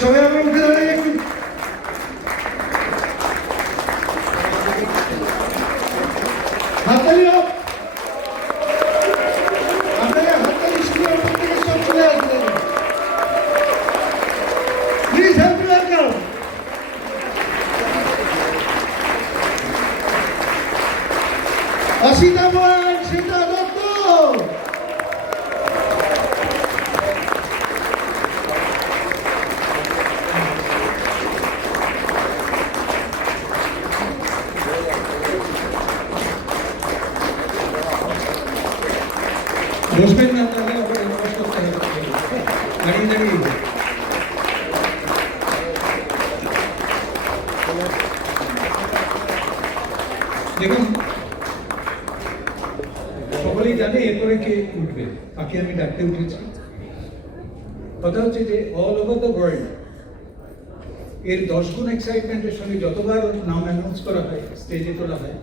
সবাই আমরা উঠে দাঁড়িয়ে একটু হাততালি হোক। আপনারা হাততালি শুনে ওপর থেকে সব চলে আসবেন। Please help me welcome Asita মোহন সীতা দত্ত। বসবেন না, তাহলে আবার কষ্ট করতে হবে। দাঁড়িয়ে দাঁড়িয়ে দেখুন, সকলেই জানে এরপরে কে উঠবে, তাকে আমি ডাকতে উঠেছি। কথা হচ্ছে যে অল ওভার দ্য ওয়ার্ল্ড এর 10 গুণ এক্সাইটমেন্টের সঙ্গে যতবার ওর নাম অ্যানাউন্স করা হয়, স্টেজে তোলা হয়,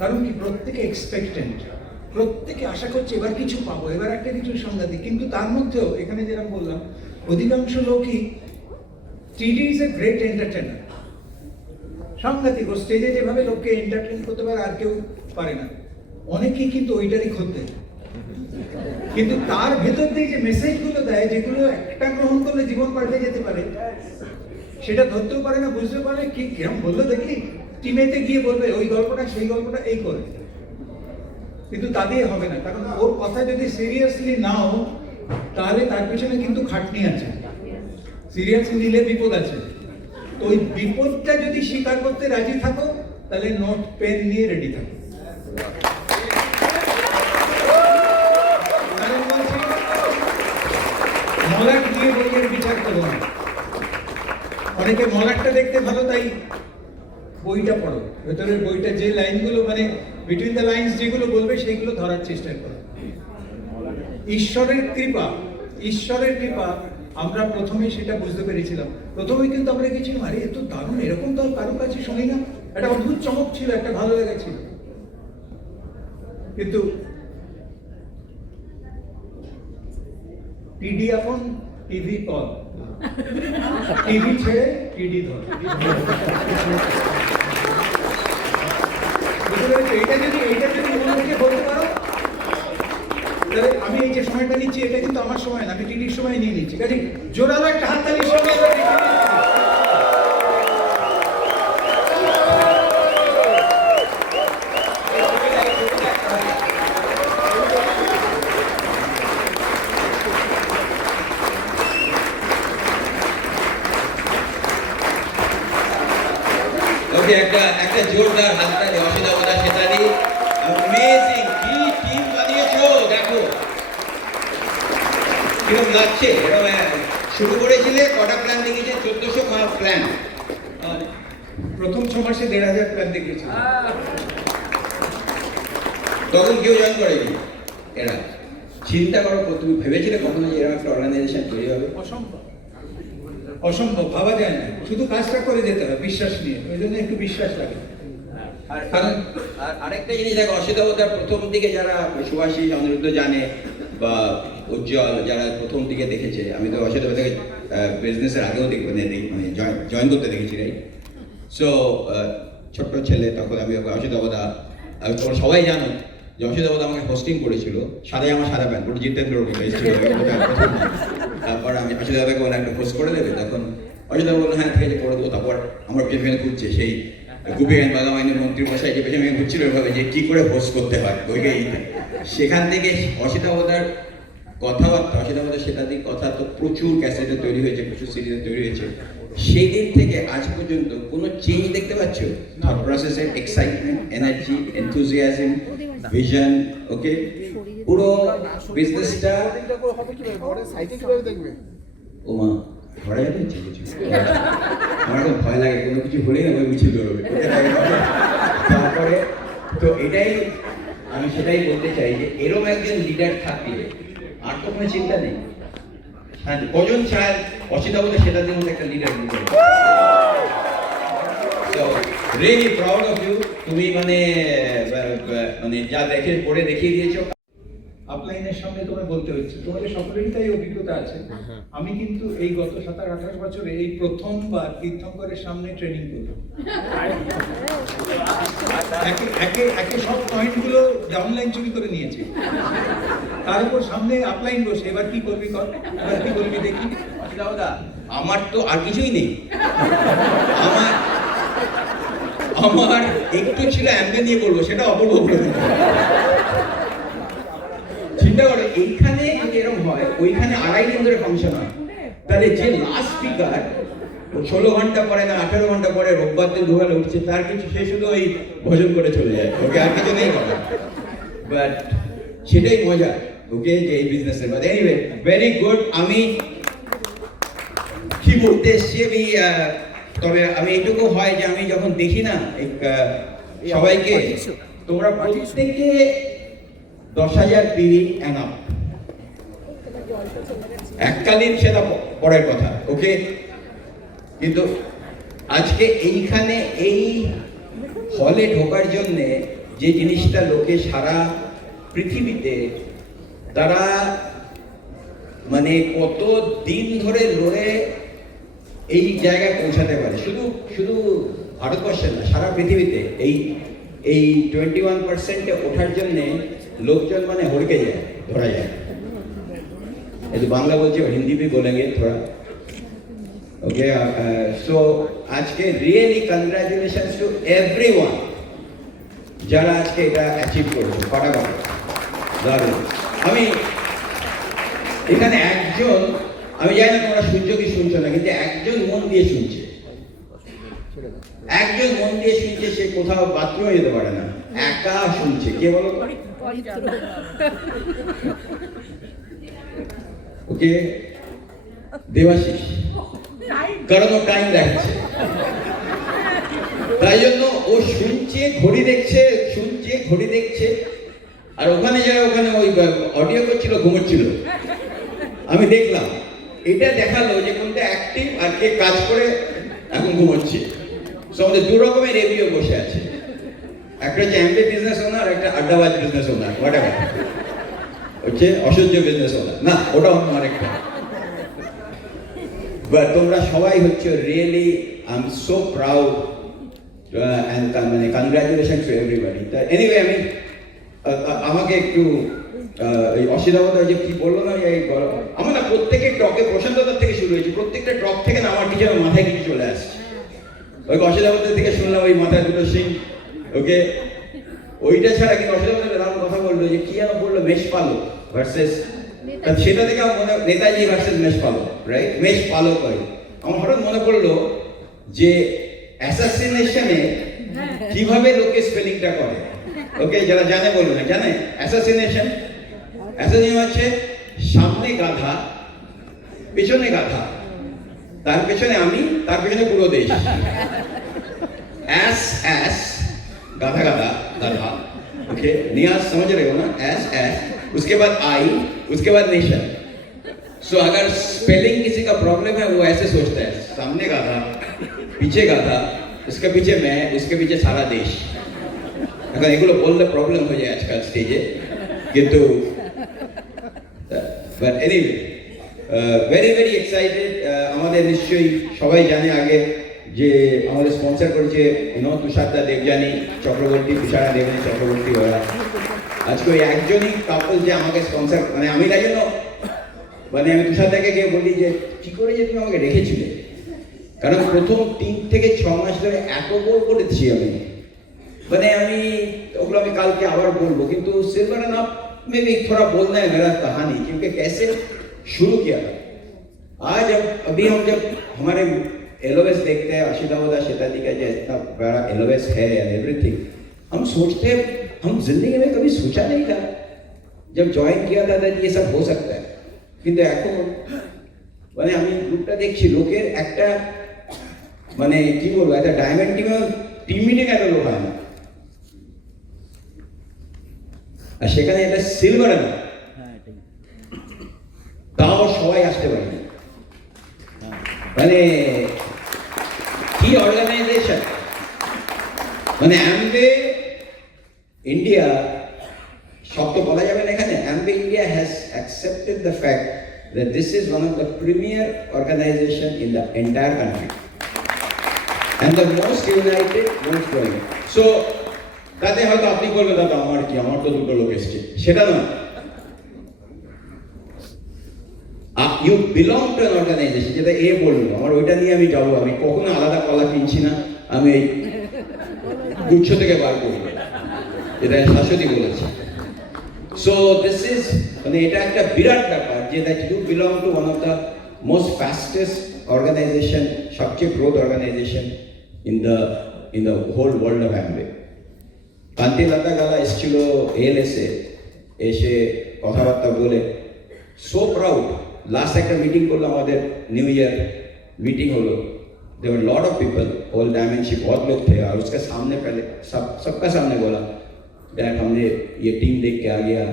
কারণ কি প্রত্যেকে এক্সপেক্টেন্ট, প্রত্যেকে আশা করছে এবার কিছু পাবো, এবার একটা কিছু সাংঘাতিক। কিন্তু তার মধ্যেও এখানে যেরকম বললাম, অধিকাংশ লোকই টিডি ইজ এ গ্রেট এন্টারটেনার, সাংঘাতিক। ও স্টেজে যেভাবে লোককে এন্টারটেন করতে পারে আর কেউ পারে না। অনেকেই কিন্তু ওইটারই খদ্দের, কিন্তু তার ভেতর দিয়ে যে মেসেজগুলো দেয়, যেগুলো একটা গ্রহণ করলে জীবন পাল্টে যেতে পারে, সেটা ধরতেও পারে না, বুঝতেও পারে কি কিরম বললো দেখি, টিমেতে গিয়ে বলবে ওই গল্পটা সেই গল্পটা এই করে, কিন্তু তা দিয়ে হবে না। কারণ ওর কথা যদি সিরিয়াসলি নাও, তাহলে তার পেছনে কিন্তু খাটনি আছে, সিরিয়াসলি নিলে বিপদ আছে। তো ওই বিপদটা যদি স্বীকার করতে রাজি থাকো, তাহলে নোট পেন নিয়ে রেডি থাকো। মলাট দিয়ে বইয়ের বিচার করো না। অনেকে মলাটটা দেখতে ভালো, তাই বইটা পড়ো, ভেতরের বইটা যে লাইনগুলো মানে বিটুইন দ্য লাইন্স যেগুলো বলবে সেইগুলো ধরার চেষ্টা করো। ঈশ্বরের কৃপা, ঈশ্বরের কৃপা আমরা প্রথমেই সেটা বুঝতে পেরেছিলাম। প্রথমেই কিন্তু আমরা গেছিলাম, আরে এত দারুণ, এরকম তো কারো কাছে শুনি না, একটা অদ্ভুত চমক ছিল, একটা ভালো লেগেছিল। কিন্তু টিডি এখন টিভি কল, টিভি ছেড়ে টিডি ধর। এইটা যদি মনে থেকে বলতে পারো, তাহলে আমি এই যে সময়টা নিচ্ছি, এটা কিন্তু আমার সময় না, আমি টিডির সময় নিয়ে নিচ্ছি। কাজে জোরালো একটা হাততালির সঙ্গে একটা জোরদার হাততালি অসিতা বোধা সেতারি। অ্যামেজিং, কি টিম বানিয়েছো দেখো, কিরকম লাগছে। শুরু করেছিলে কটা প্ল্যান দেখিয়েছে? 1400 প্ল্যান। প্রথম 6 মাসে 1500 প্ল্যান দেখিয়েছিল। তখন কেউ জয়েন করেনি। এরা চিন্তা করো, তুমি ভেবেছিলে কখনো যে এরকম একটা অর্গানাইজেশন তৈরি হবে? অসম্ভব, অসম্ভব, ভাবা যায় না। শুধু কাজটা করে যেতে হবে বিশ্বাস নিয়ে, ওই জন্য একটু বিশ্বাস লাগে। আর আরেকটা জিনিস দেখো, অসিতা বোধা প্রথম দিকে যারা সুভাষী অনিরুদ্ধ জানে বা উজ্জ্বল, যারা প্রথম দিকে দেখেছে, আমি তো অসিতা বোধাকে বিজনেসের আগেও মানে জয়েন করতে দেখেছি, রাইট? সো ছোট্ট ছেলে তখন আমি অসিতা বোধা, তোমরা সবাই জানো যে অসিতা বোধা আমাকে হোস্টিং করেছিল, সাদাই আমার সাদা প্যান্ট, ওটা জিতেন্দ্র এসেছিল। তারপর আমি অসিতা বোধাকে বলে একটা হোস্ট করে দেবে, তখন অসিতা বললো হ্যাঁ ঠিক আছে করে দেবো। তারপর আমার পেছনে ঘুরছে সেই গুপিগান বাগামাইনের মন্ত্রী মশাই যে পেছনে ঘুরছিল ওইভাবে যে কি করে হোস্ট করতে হয় ওইটাই। সেখান থেকে অসিতা বোধার কথাবার্তা, অসিতা বোধা সেটাদিক কথা তো প্রচুর ক্যাসেটে তৈরি হয়েছে, প্রচুর সিরিজে তৈরি হয়েছে। সেই দিন থেকে আজ পর্যন্ত কোনো চেঞ্জ দেখতে পাচ্ছ? থট প্রসেসের এক্সাইটমেন্ট, এনার্জি, এনথুজিয়াজম, ভিশন, ওকে, পুরো বিজনেসটা। ও মা ধরা যাবে কিছু, আমার এখন ভয় লাগে, কোনো কিছু হলেই না ওই মিছিল বেরোবে। তারপরে তো এটাই আমি সেটাই বলতে চাই যে এরকম একজন লিডার থাকলে আর তো কোনো চিন্তা নেই। হ্যাঁ, কজন চায় অসিতা বোধা সেটাদের মধ্যে একটা লিডার নিতে? So really proud of you. তুমি মানে যা দেখে করে দেখিয়ে দিয়েছো। আপলাইনের সামনে তোমায় বলতে হচ্ছে, তোমাদের সকলেরই তাই অভিজ্ঞতা আছে। আমি কিন্তু এই গত 17-18 বছরে এই প্রথমবার তীর্থঙ্করের সামনে ট্রেনিং করলাম। একে সব পয়েন্টগুলো ডাউনলাইন চুরি করে নিয়েছি, তার উপর সামনে আপলাইন বসে, এবার কি করবি কর, এবার কি বলবি দেখি। দাদা আমার তো আর কিছুই নেই, আমার আমার একটু ছিল অ্যাম্বে নিয়ে বলবো, সেটা অপূর্ব বলে দিল। চিন্তা করো, এইখানে যদি এরকম হয়, ওইখানে 2.5 দিন ধরে ফাংশন হয়, তাহলে যে লাস্ট স্পিকার 16 ঘন্টা পরে না 18 ঘন্টা পরে রোববার দিন দুবেলা উঠছে, তার কিছু সে শুধু ওই ভোজন করে চলে যায়, ওকে আর কিছু নেই করা। বাট সেটাই মজা, ওকে, যে এই বিজনেসের বাট এনিওয়ে ভেরি গুড। আমি কি বলতে এসছি, আমি তবে আমি এটুকু হয় যে আমি যখন দেখি না সবাইকে, তোমরা প্রত্যেকে 10,000 পিভি এনাফ, এককালীন সেটা পরের কথা, ওকে। কিন্তু আজকে এইখানে এই হলে ঢোকার জন্যে যে জিনিসটা লোকে সারা পৃথিবীতে তারা মানে কত দিন ধরে লড়ে এই জায়গায় পৌঁছাতে পারে, শুধু শুধু ভারতবর্ষে না, সারা পৃথিবীতে এই 21%-এ ওঠার জন্যে লোকজন মানে হড়কে যায়, ধরা যায়। এই বাংলা বলছি, হিন্দি भी बोलेंगे थोड़ा, ओके। सो আজকে রিয়েলি কংগ্রাচুলেশনস টু এভরিওয়ান যারা আজকে এটা অ্যাচিভ করেছে, ফাটাফাটি দারুণ। আমি এখানে একজন, আমি জানি না তোমরা শুনছো কি শুনছো না, কিন্তু একজন মন দিয়ে শুনছে, একজন মন দিয়ে শুনছে, সে কোথাও বাথরুমে যেতে পারে না, একা শুনছে। কে বলো? ওকে, দেবাশিস, কারণ ও টাইম দেখছে, তাই জন্য ও শুনছে, ঘড়ি দেখছে, শুনছে, ঘড়ি দেখছে। আর ওখানে যারা ওখানে ওই অডিও করছিল, ঘুমোচ্ছিল, আমি দেখলাম। এটা দেখালো যে কোনটা অ্যাক্টিভ আর কে কাজ করে এখন ঘুমোচ্ছে। আমাদের দু রকমের রেভিও বসে আছে, একটা হচ্ছে এমপি বিজনেস ওনার, একটা আড্ডাবাজ বিজনেস ওনার, হোয়াটএভার, হচ্ছে অসহ্য বিজনেস ওনার, না ওটা অন্য আরেকটা। বাট তোমরা সবাই হচ্ছে really, I am so proud and মানে কংগ্রাচুলেশন টু এভরিবডি। তা এনিওয়ে আমি আমাকে একটু এই অসিদাবতা যে কি বললো না, এই আমার না প্রত্যেকের টকে প্রশান্ততার থেকে শুরু হয়েছে, প্রত্যেকটা টক থেকে না আমার কিছু মাথায় কিছু চলে আসছে। ওই অসিদাবতার থেকে শুনলাম ওই মাথায় দুটো সিং, ওকে, ওইটা ছাড়া কিন্তু অসিদাবতা রাম কথা বললো যে কি যেন বললো, মেষ পালক ভার্সেস, সেটা থেকে আমার মনে, নেতাজি ভার্সেস মেষ পালক, রাইট, মেষ পালক হয়। আমার হঠাৎ মনে পড়লো যে অ্যাসাসিনেশনে কিভাবে লোকে স্পেলিংটা করে, ওকে, যারা জানে বলবে না, জানে অ্যাসাসিনেশন হচ্ছে সামনে গাধা, পেছনে গাধা, তার পেছনে আমি, তার পেছনে পুরো দেশ। एस गाधा गाधा गाधा, ओके, नियाज समझ रहे हो ना, एस उसके बाद आई, उसके बाद नेशन। सो अगर स्पेलिंग किसी का प्रॉब्लम है, वो ऐसे सोचता है, सामने गाधा, पीछे गाधा, उसके पीछे मैं, उसके पीछे सारा देश। अगर এগুলো বললে প্রবলেম হয়ে যায় আজকাল স্টেজে, কিন্তু but anyway very very excited. আমাদের নিশ্চয়ই সবাই জানে আগে যে আমাদের স্পন্সর করেছে তুষারদা দেবযানী চক্রবর্তী, তুষারা দেবযানী চক্রবর্তী, ওরা আজকে ওই একজনই কাপল যে আমাকে স্পন্সর, মানে আমি তাই জন্য মানে আমি তুষারদাকে গিয়ে বলি যে কি করে যে তুমি আমাকে রেখেছিলে, কারণ প্রথম 3 থেকে 6 মাস ধরে এত বোর করেছি আমি, মানে আমি ওগুলো আমি কালকে আবার বলবো, কিন্তু सिल्वर एनफ में भी थोड़ा बोलना है मेरा कहानी, क्योंकि कैसे शुरू किया था। आज अभी हम जब हमारे एलोवेस देखते हैं, अशिदावदा शेताजी का जो इतना बड़ा एलोवेस है एंड एवरीथिंग, हम सोचते हैं, हम जिंदगी में कभी सोचा नहीं था जब ज्वाइन किया था ये सब हो सकता है। কিন্তু এখন মানে আমি গ্রুপটা দেখছি, লোকের একটা মানে কি বলবো, একটা ডায়মন্ড টিম মিটিং এত লোক হয় না, আর সেখানে এটা সিলভার না, তাও সবাই আসতে পারে, মানে কি অর্গানাইজেশন, মানে অ্যামওয়ে ইন্ডিয়া, সব তো বলা যাবে না এখানে, Amway accepted the fact that this is one of the premier organization in the entire country. And the most united, most growing. So, তাতে হয়তো আপনি বলবেন দাদা আমার কি, আমার তো দুটো লোক এসছে, সেটা না। You belong to an organization, যেটা এ বললো, আমার ওইটা নিয়ে আমি যাবো, আমি কখনো আলাদা কলা কিনছি না, আমি এই গুচ্ছ থেকে বার করবো, এটা শাশ্বতী বলেছে। So this is, মানে এটা একটা বিরাট ব্যাপার যে that you belong to one of the most fastest organization, সবচেয়ে growth organization in the whole world of Amway. কান্তি লতা গালা এসেছিল ALS এ, এসে কথাবার্তা বলে so proud. লাস্ট একটা মিটিং করলো আমাদের নিউ ইয়ার मीटिंग হলো, there were a lot of people, whole dimension बहुत लोग थे और उसके सामने पहले सबका सामने बोला डैड हमने ये टीम देख के आ गया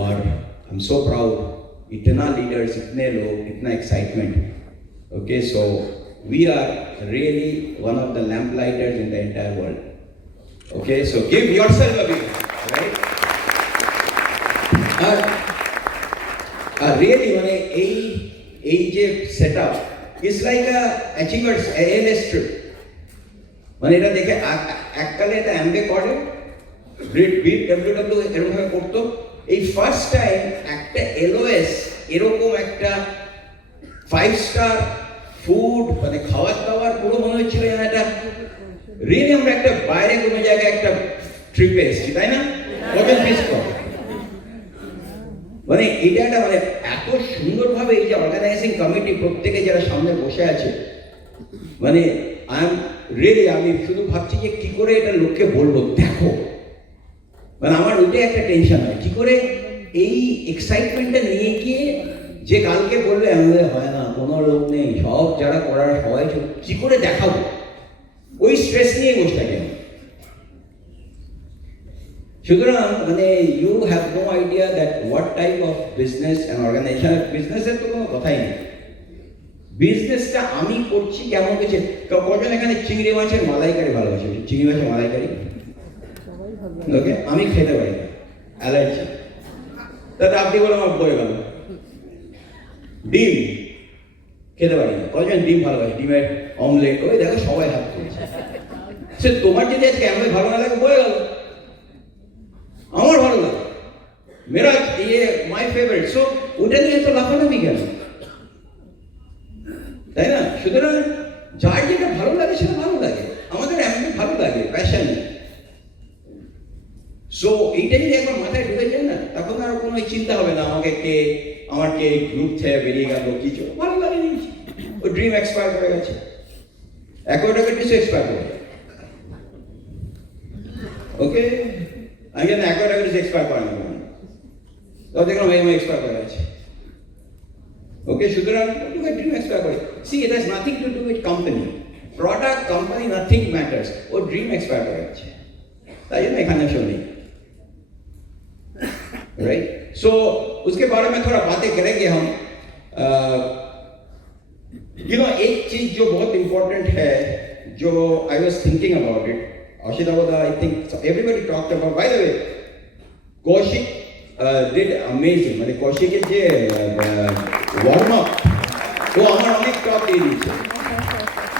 और I'm so proud, इतना लीडर्स, इतने लोग, इतना excitement. Okay, so we are really one of the lamplighters in the entire world. Okay, so give yourself a big, right? Really মানে এই যে setup is like a achievers ALS trip. মানে এটা দেখে এককালে এটা অ্যাম্বে করে, BW এরকম ভাবে করতো, এই ফার্স্ট টাইম একটা LOS এরকম একটা 5 স্টার ফুড, মানে খাবার দাবার পুরো মনে হচ্ছিল যেন এটা রিয়েলি আমরা একটা বাইরে কোনো জায়গায় একটা ট্রিপে এসেছি, তাই না? কজন মিস করে মানে এটা একটা মানে এত সুন্দরভাবে এই যে অর্গানাইজিং কমিটি প্রত্যেকে যারা সামনে বসে আছে, মানে আমি শুধু ভাবছি যে কি করে এটা লোককে বলবো, দেখো মানে আমার ওইটাই একটা টেনশন হয়, কি করে এই এক্সাইটমেন্টটা নিয়ে গিয়ে যে কালকে বলবে আমাদের হয় না, কোনো লোক নেই, সব যারা করার সবাই কি করে দেখাবো, ওই স্ট্রেস নিয়ে বসে থাকে। সুতরাং মানে you have no idea that what type of business and organization, বিজনেসের তো কোনো কথাই নেই, বিজনেসটা আমি করছি কেমন কিছু। কজন এখানে চিংড়ি মাছের মালাইকারি ভালোবাসে? চিংড়ি মাছের মালাইকারি ওকে, আমি খেতে পারি না, অ্যালার্জি। তাতে আপনি বলে আমার বয়ে গেল। ডিম খেতে পারি না, কজন ডিম ভালোবাসে? ডিমের অমলেট, ওই দেখো সবাই হাত তুলছে। সে তোমার যদি আজকে এমন ভালো না লাগে বয়ে গেল, আমার ভালো লাগে, মেরা ইয়ে মাই ফেভারিট। সো ওটা নিয়ে তো লাফালাফি কেন, তাই না? সুতরাং যার যেটা ভালো লাগে সেটা ভালো লাগে, আমাদের এমন ভালো লাগে, প্যাশন। সো এইটা যদি একবার মাথায় ঢুকে যায় না, তখন আর কোনো চিন্তা হবে না আমাকে আমার কে গ্রুপ থেকে বেরিয়ে গেল, কিছু ভালো লাগে নিয়েছি, ও ড্রিম এক্সপায়ার করে গেছে, টাকা কিছু এক্সপায়ার করে। ওকে, আমি জানি 11 টাকা কিছু এক্সপায়ার করে না, তো দেখলাম এই এক্সপায়ার করে গেছে। ওকে, সুতরাং ড্রিম এক্সপায়ার করে। See it has nothing to do with company, product, company, nothing matters. ও ড্রিম এক্সপায়ার করে গেছে, ताई मैं खाना छोड़ी, राइट? सो उसके बारे में थोड़ा बातें करेंगे हम। यू नो, एक चीज जो बहुत इंपॉर्टेंट है, जो I was thinking about it, Ashita Wada, I think everybody talked about. By the way, Kaushik did amazing. মানে কৌশিকের যে ওয়ার্ম আপ, ও আমার অনেক টপ দিয়ে দিয়েছে,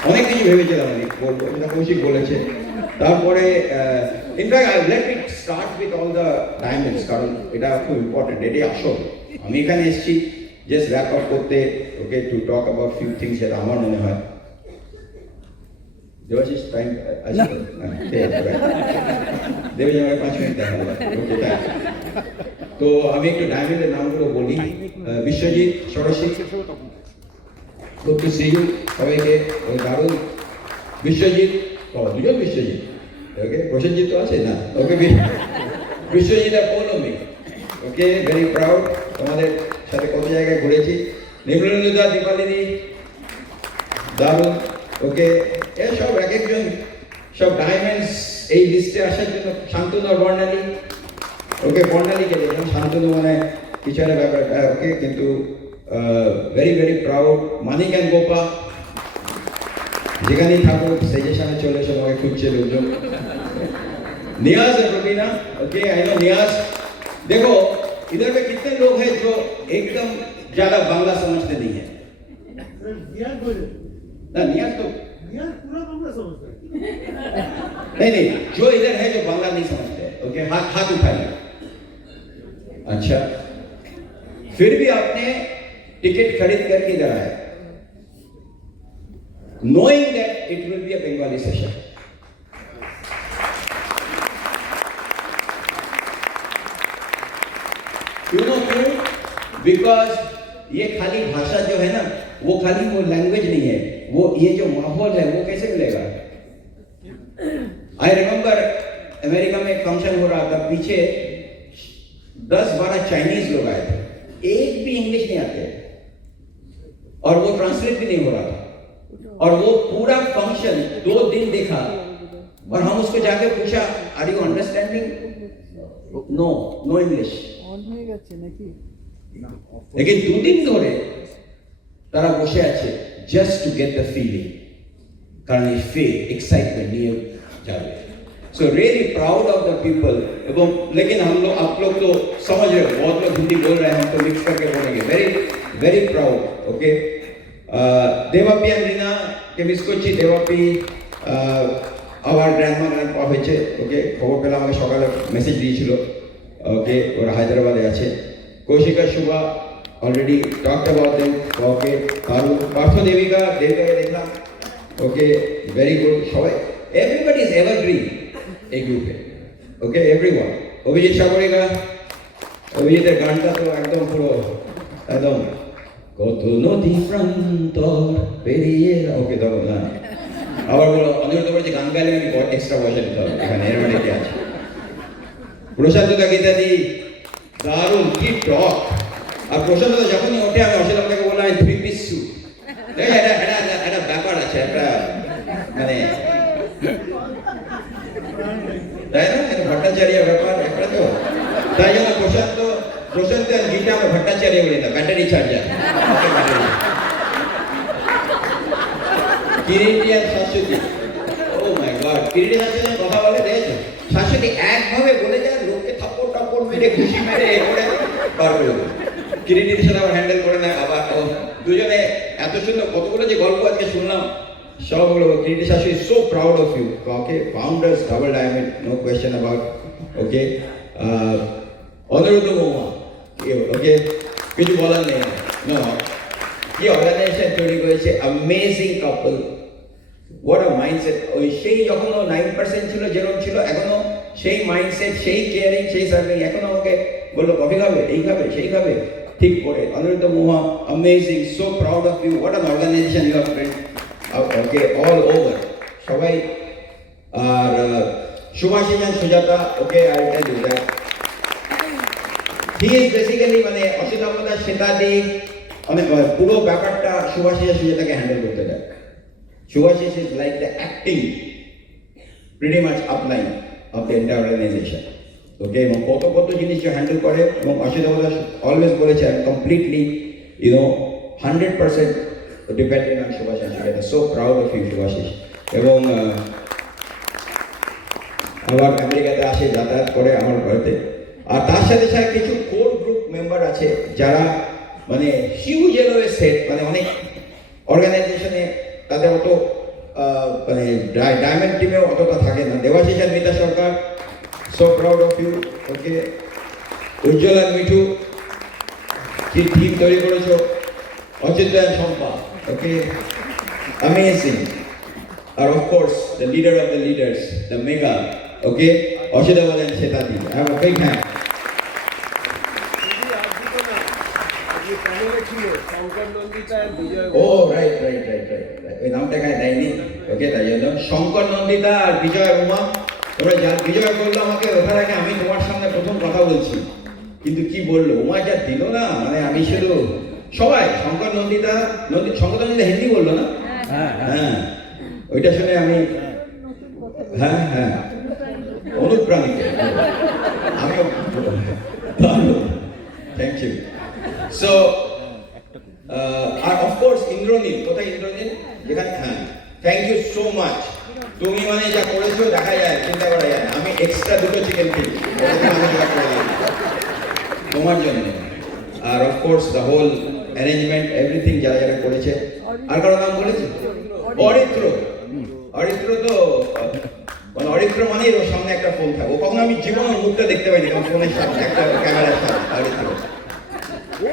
অনেক কিছু ভেবেছিলাম আমি বলবো, যেটা কৌশিক বলেছে। তারপরে in fact let me start with all the diamonds, কারণ এটা খুব ইম্পর্টেন্ট, এটাই আসল। আমি এখানে এসেছি জাস্ট র্যাপ আপ করতে, okay, to talk about few things, যেটা আমার মনে হয়। দেবাশিস টাইম আছে? দেবে আমার 5 মিনিট দেখা হবে, ওকে, তাই। তো আমি একটু ডায়মন্ডের নামগুলো বলি। Biswajit, Shoroshi, good to see you সবাইকে, দারুণ। বিশ্বজিৎ, দুজন বিশ্বজিৎ, ওকে, প্রসেনজিৎ তো আছে না, ওকে, বিশ্বজিৎ আর পৌলমী, ওকে, ভেরি প্রাউড, তোমাদের সাথে কত জায়গায় ঘুরেছি। নির্মলেন্দুদা, দীপালিনী, দারুণ, ওকে। এসব এক একজন সব ডায়মন্ডস এই লিস্টে আসার জন্য। শান্তনু আর বর্ণালী, ওকে, বর্ণালীকে দেখলাম, শান্তনু মানে কিছু একটা ব্যাপার, ওকে, কিন্তু very very proud. Manik and Gopa, যেখানেই থাকো স্টেজের সামনে চলে এসে আমাকে খুঁজছে লোকজন। নিয়াজ আর রবিনা, ওকে, আই নো নিয়াজ। দেখো इधर में कितने लोग हैं जो एकदम ज्यादा बांग्ला समझते नहीं है? ना नियाज तो नहीं, जो इधर है जो बांग्ला नहीं समझते, ओके, हाथ उठाइए। अच्छा, फिर भी आपने टिकट खरीद करके इधर आए, knowing that it will be a Bengali session. क्यों? बिकॉज ये खाली भाषा जो है ना, वो खाली वो लैंग्वेज नहीं है, वो ये जो माहौल है वो कैसे मिलेगा? आई रिमेम्बर अमेरिका में एक फंक्शन हो रहा था, पीछे 10-12 चाइनीज लोग आए थे, एक भी इंग्लिश नहीं आते और वो ट्रांसलेट भी नहीं हो रहा था, और वो पूरा फंक्शन 2 दिन देखा और हम उसको जाके पूछा, are you understanding? No English. लेकिन 2 दिन ধরে তারা বসে আছে just to get the feeling, কারণ এই ফিল एक्साइटमेंट নিয়ে যাবে। So really proud of the people। এবং लेकिन हम लोग आप लोग तो समझ रहे हो, बहुत लोग हिंदी बोल रहे हैं, हम तो मिक्स करके बोलेंगे, very proud, okay। দেবাপি and Rina K miss করছি। দেবাপি আবার গ্র্যান্ডমা গ্র্যান্ডপা হয়েছে, ওকে, খবর পেলাম, আমাকে সকালে মেসেজ দিয়েছিল, ওকে, ওরা হায়দ্রাবাদে আছে। Kaushika Shubha already talked about them, okay. Partha দেবিকাকে দেখলাম, ওকে, ভেরি গুড। সবাই এভরিবডি ইজ এভারগ্রিন এই গ্রুপে, ওকে, এভরিওয়ান। অভিজিৎ সাগরিকা, অভিজিতের গানটা তো একদম পুরো একদম কত নদী প্রান্তর পেরিয়ে, ওকে, তখন না আবার বলো অনিরুদ্ধ বলেছে গান গাইলে আমি এক্সট্রা পয়সা দিতে হবে, এখানে এর মানে কি আছে? প্রশান্ত দা গীতাদি দারুণ, কি টক। আর প্রশান্ত দা যখনই ওঠে আমি অশোক আপনাকে বললাম আমি 3 পিস স্যুট, একটা ব্যাপার আছে, একটা মানে তাই না, একটা ভট্টাচার্য ব্যাপার একটা, তো তাই জন্য প্রশান্ত আর গীতা আমরা ভট্টাচার্য বলি না, battery charger. Kiriti R Shashwati, O my god, Kiriti Shashwati কথা বলে দেখেছো? শাশ্বতী একভাবে বলে যায়, লোককে থাপ্পড় টাপ্পড় মেরে খুশি মেরে করে বার করে দেবে। কিরিটির সাথে আবার হ্যান্ডেল করে নেয়, আবার দুজনে এত সুন্দর কতগুলো যে গল্প আজকে শুনলাম, সবগুলো। Kiriti Shashwati so proud of you, okay, founders double diamond, no question about, okay. Aniruddha Mahua, okay, কিছু বলার নেই, নো, কি অর্গানাইজেশন তৈরি করেছে, amazing couple, what a mindset. ওই সেই যখন ও 9% ছিল, যেরকম ছিল, এখনো সেই মাইন্ডসেট, সেই কেয়ারিং, সেই সার্ভিং। এখন আমাকে বললো কফি খাবে, এই খাবে, সেই খাবে, ঠিক করে। Aniruddha Mahua, amazing, so proud of you, what an organisation you have built, okay, all over সবাই। আর Subhashis and Sujata, okay, I tell you that he is basically, মানে অসিতামতা শ্বেতাদি অনেক পুরো ব্যাপারটা সুভাষিস and সুজাতাকে হ্যান্ডেল করতে দেয়। Subhashis is like the acting pretty much upline of the entire organization, okay, এবং কত জিনিস যে হ্যান্ডেল করে। এবং অসিতামতা অলওয়েজ বলেছে, I am completely 100% dependent on Subhash and Sujata, so proud of you Subhashis. এবং আবার আমেরিকাতে আসে, যাতায়াত করে আমার ঘরেতে। আর তার সাথে সাথে কিছু কোর গ্রুপ মেম্বার আছে যারা মানে হিউজ এলোএস হেড, মানে অনেক অর্গানাইজেশনে তাদের অত মানে ডায়মন্ড টিমেও অতটা থাকে না। দেবাশিস আর Mita Sarkar, so proud of you, okay. Ujjwal আর মিঠু, কি টিম তৈরি করেছো। অচিন্ত আর শম্পা, ওকে, অ্যামেজিং। আর of course the leader of the leaders, the mega, okay, Asita বলেন শ্বেতাদি, I have a big hand. Oh right, ওই নামটা গায়ে দেয়নি, ওকে, তাই জন্য শঙ্কর নন্দিতা আর বিজয় উমা। তোমরা বিজয় বললো আমাকে ওঠার আগে, আমি তোমার সামনে প্রথম কথা বলছি, কিন্তু কি বললো উমা, যা দিল না, মানে আমি শুধু সবাই শঙ্কর নন্দিতা হিন্দি বললো না, হ্যাঁ, ওইটা শুনে আমি হ্যাঁ অনুপ্রাণিত, আমিও, থ্যাংক ইউ। সো আর অফকোর্স ইন্দ্রনীল, কোথায় ইন্দ্রনীল, যেখানে, হ্যাঁ, থ্যাংক ইউ সো মাচ। তুমি মানে যা করেছো দেখা যায়, চিন্তা করা যায় না। আমি এক্সট্রা 2টো চিকেন খেয়েছি, তোমার জন্য। আর of course the whole arrangement everything যারা যারা করেছে। আর কারো নাম বলেছে? অরিত্র। অরিত্র তো মানে অরিত্র মানেই ওর সামনে একটা ফোন থাকে। ও কখনো আমি জীবনে মুখটা দেখতে পাইনি, কারণ ফোনের সাথে একটা ক্যামেরার সাথে। অরিত্র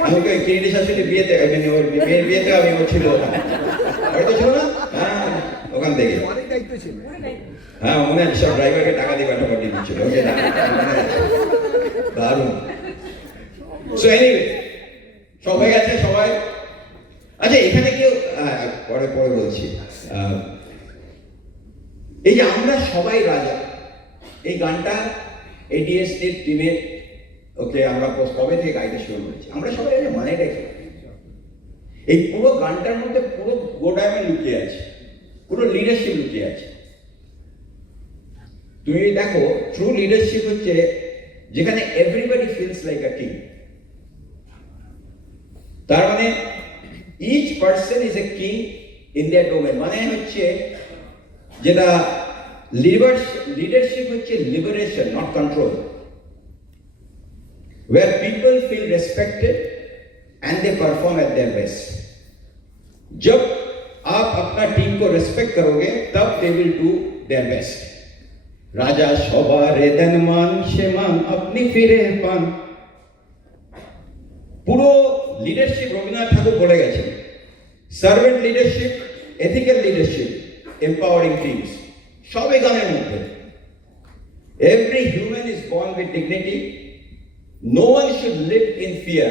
আমাকে কিরিটি শাশুড়ি বিয়েতে, মানে ওর মেয়ের বিয়েতে আমি ও ছিল ওখানে। অরিত্র ছিল না? হ্যাঁ, ওখান থেকে। হ্যাঁ, মনে আছে, সব ড্রাইভারকে টাকা দিয়ে পাঠা পাঠিয়ে দিচ্ছিল। ওকে, দারুণ। সো এনিওয়ে, সব হয়ে গেছে সবাই। আচ্ছা, এখানে কেউ পরে পরে বলছি, এই যে আমরা সবাই রাজা, এই গানটা এডিএসটির টিমের, ওকে আমরা কবে থেকে গাইতে শুরু করেছি, আমরা সবাই জানি মানেটা কি। এই পুরো গানটার মধ্যে পুরো গোডায়ামে লুকিয়ে আছে, পুরো লিডারশিপ লুকিয়ে আছে। তুমি দেখো, ট্রু লিডারশিপ হচ্ছে যেখানে everybody feels like a king. তার মানে each person is a king in their domain. মানে হচ্ছে যেটা লিডারশিপ হচ্ছে liberation, not control. Where people feel respected and they perform at their best. जब आप अपना टीम को रेस्पेक्ट करोगे तब they will do their best. राजा সবারে দেন মান, সে মান আপনি ফিরে পান। পুরো লিডারশিপ রবীন্দ্রনাথ ঠাকুর বলে গেছেন, servant leadership, ethical leadership, empowering teams, সব এই গানের মধ্যে। Every human is born with dignity. No one should live in fear.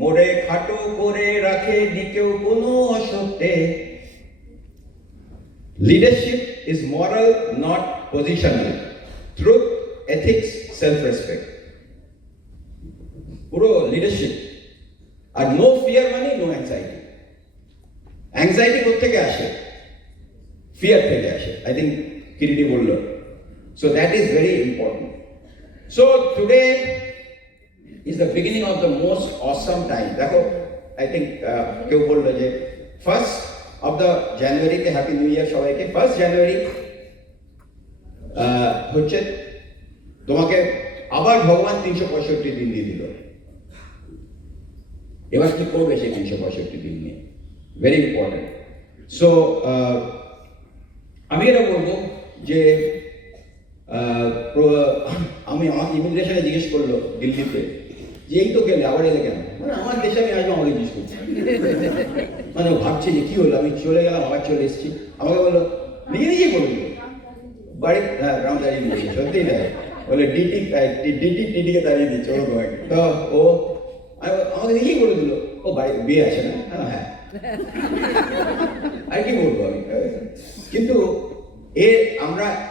মোরে খাটো করে রাখে দিকেও কোনো অসত্যে। Leadership is moral, not positional. Truth, ethics, self-respect. পুরো লিডারশিপ। আর নো ফিয়ার মানে নো অ্যাংজাইটি। অ্যাংজাইটি কোথেকে আসে? ফিয়ার থেকে আসে। আই থিঙ্ক কিরিটি বলল। So that is very important. So today is the beginning of the most awesome time. দেখো, I think কেউ বললো যে 1st of the January তে হ্যাপি নিউ ইয়ার সবাইকে। 1st January হচ্ছে তোমাকে আবার ভগবান 365 দিন দিয়ে দিল। এবার কি করবে সেই 365 দিন নিয়ে? Very important. সো আমি এটা বলবো যে আমি আমাকে ইমিগ্রেশনে জিজ্ঞেস করলো দিল্লিতে, যে এই তো গেলে আবার এলে কেন? মানে আমার দেশে আমি আসবো, আমাকে জিজ্ঞেস করছি। মানে ভাবছে যে কি হলো, আমি চলে গেলাম আবার চলে এসেছি। আমাকে বললো, নিজে নিজে বললো বাড়ি, হ্যাঁ গ্রাম দাঁড়িয়ে দিয়েছি, সত্যিই তাই। বলে টিটিকে দাঁড়িয়ে দিচ্ছে ওরকম একটা। তো ও আমাকে নিজেই বলে দিল, ও বাড়ি বিয়ে আছে না? হ্যাঁ। আর কি বলবো আমি। কিন্তু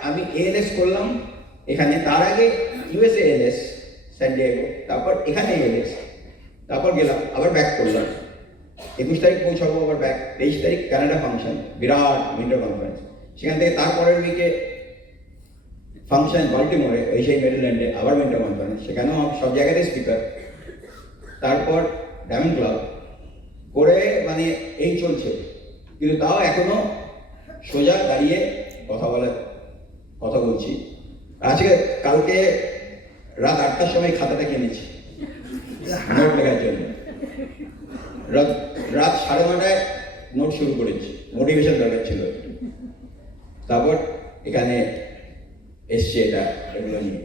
আমি এএলএস করলাম এখানে, তার আগে ইউএসএ এএলএস স্যান্ডিয়াগো, তারপর এখানে এএলএস, তারপর গেলাম আবার ব্যাক করলাম। 21 তারিখ পৌঁছাবো আবার ব্যাক। 23 তারিখ কানাডা ফাংশন, বিরাট উইন্টার কনফারেন্স। সেখান থেকে তারপরের উইকে ফাংশন বাল্টিমোরে, এই সেই মেরিল্যান্ডে আবার উইন্টার কনফারেন্স, সেখানেও সব জায়গাতেই স্পিকার। তারপর ডায়মন্ড ক্লাব করে, মানে এই চলছে। কিন্তু তাও এখনো সোজা দাঁড়িয়ে কথা বলছি। আজকে কালকে রাত 8টার সময় খাতাটা কিনেছি নোট লেখার জন্য। রাত 9:30 নোট শুরু করেছি, মোটিভেশন দরকার ছিল। তারপর এখানে এসছে এগুলো নিয়ে।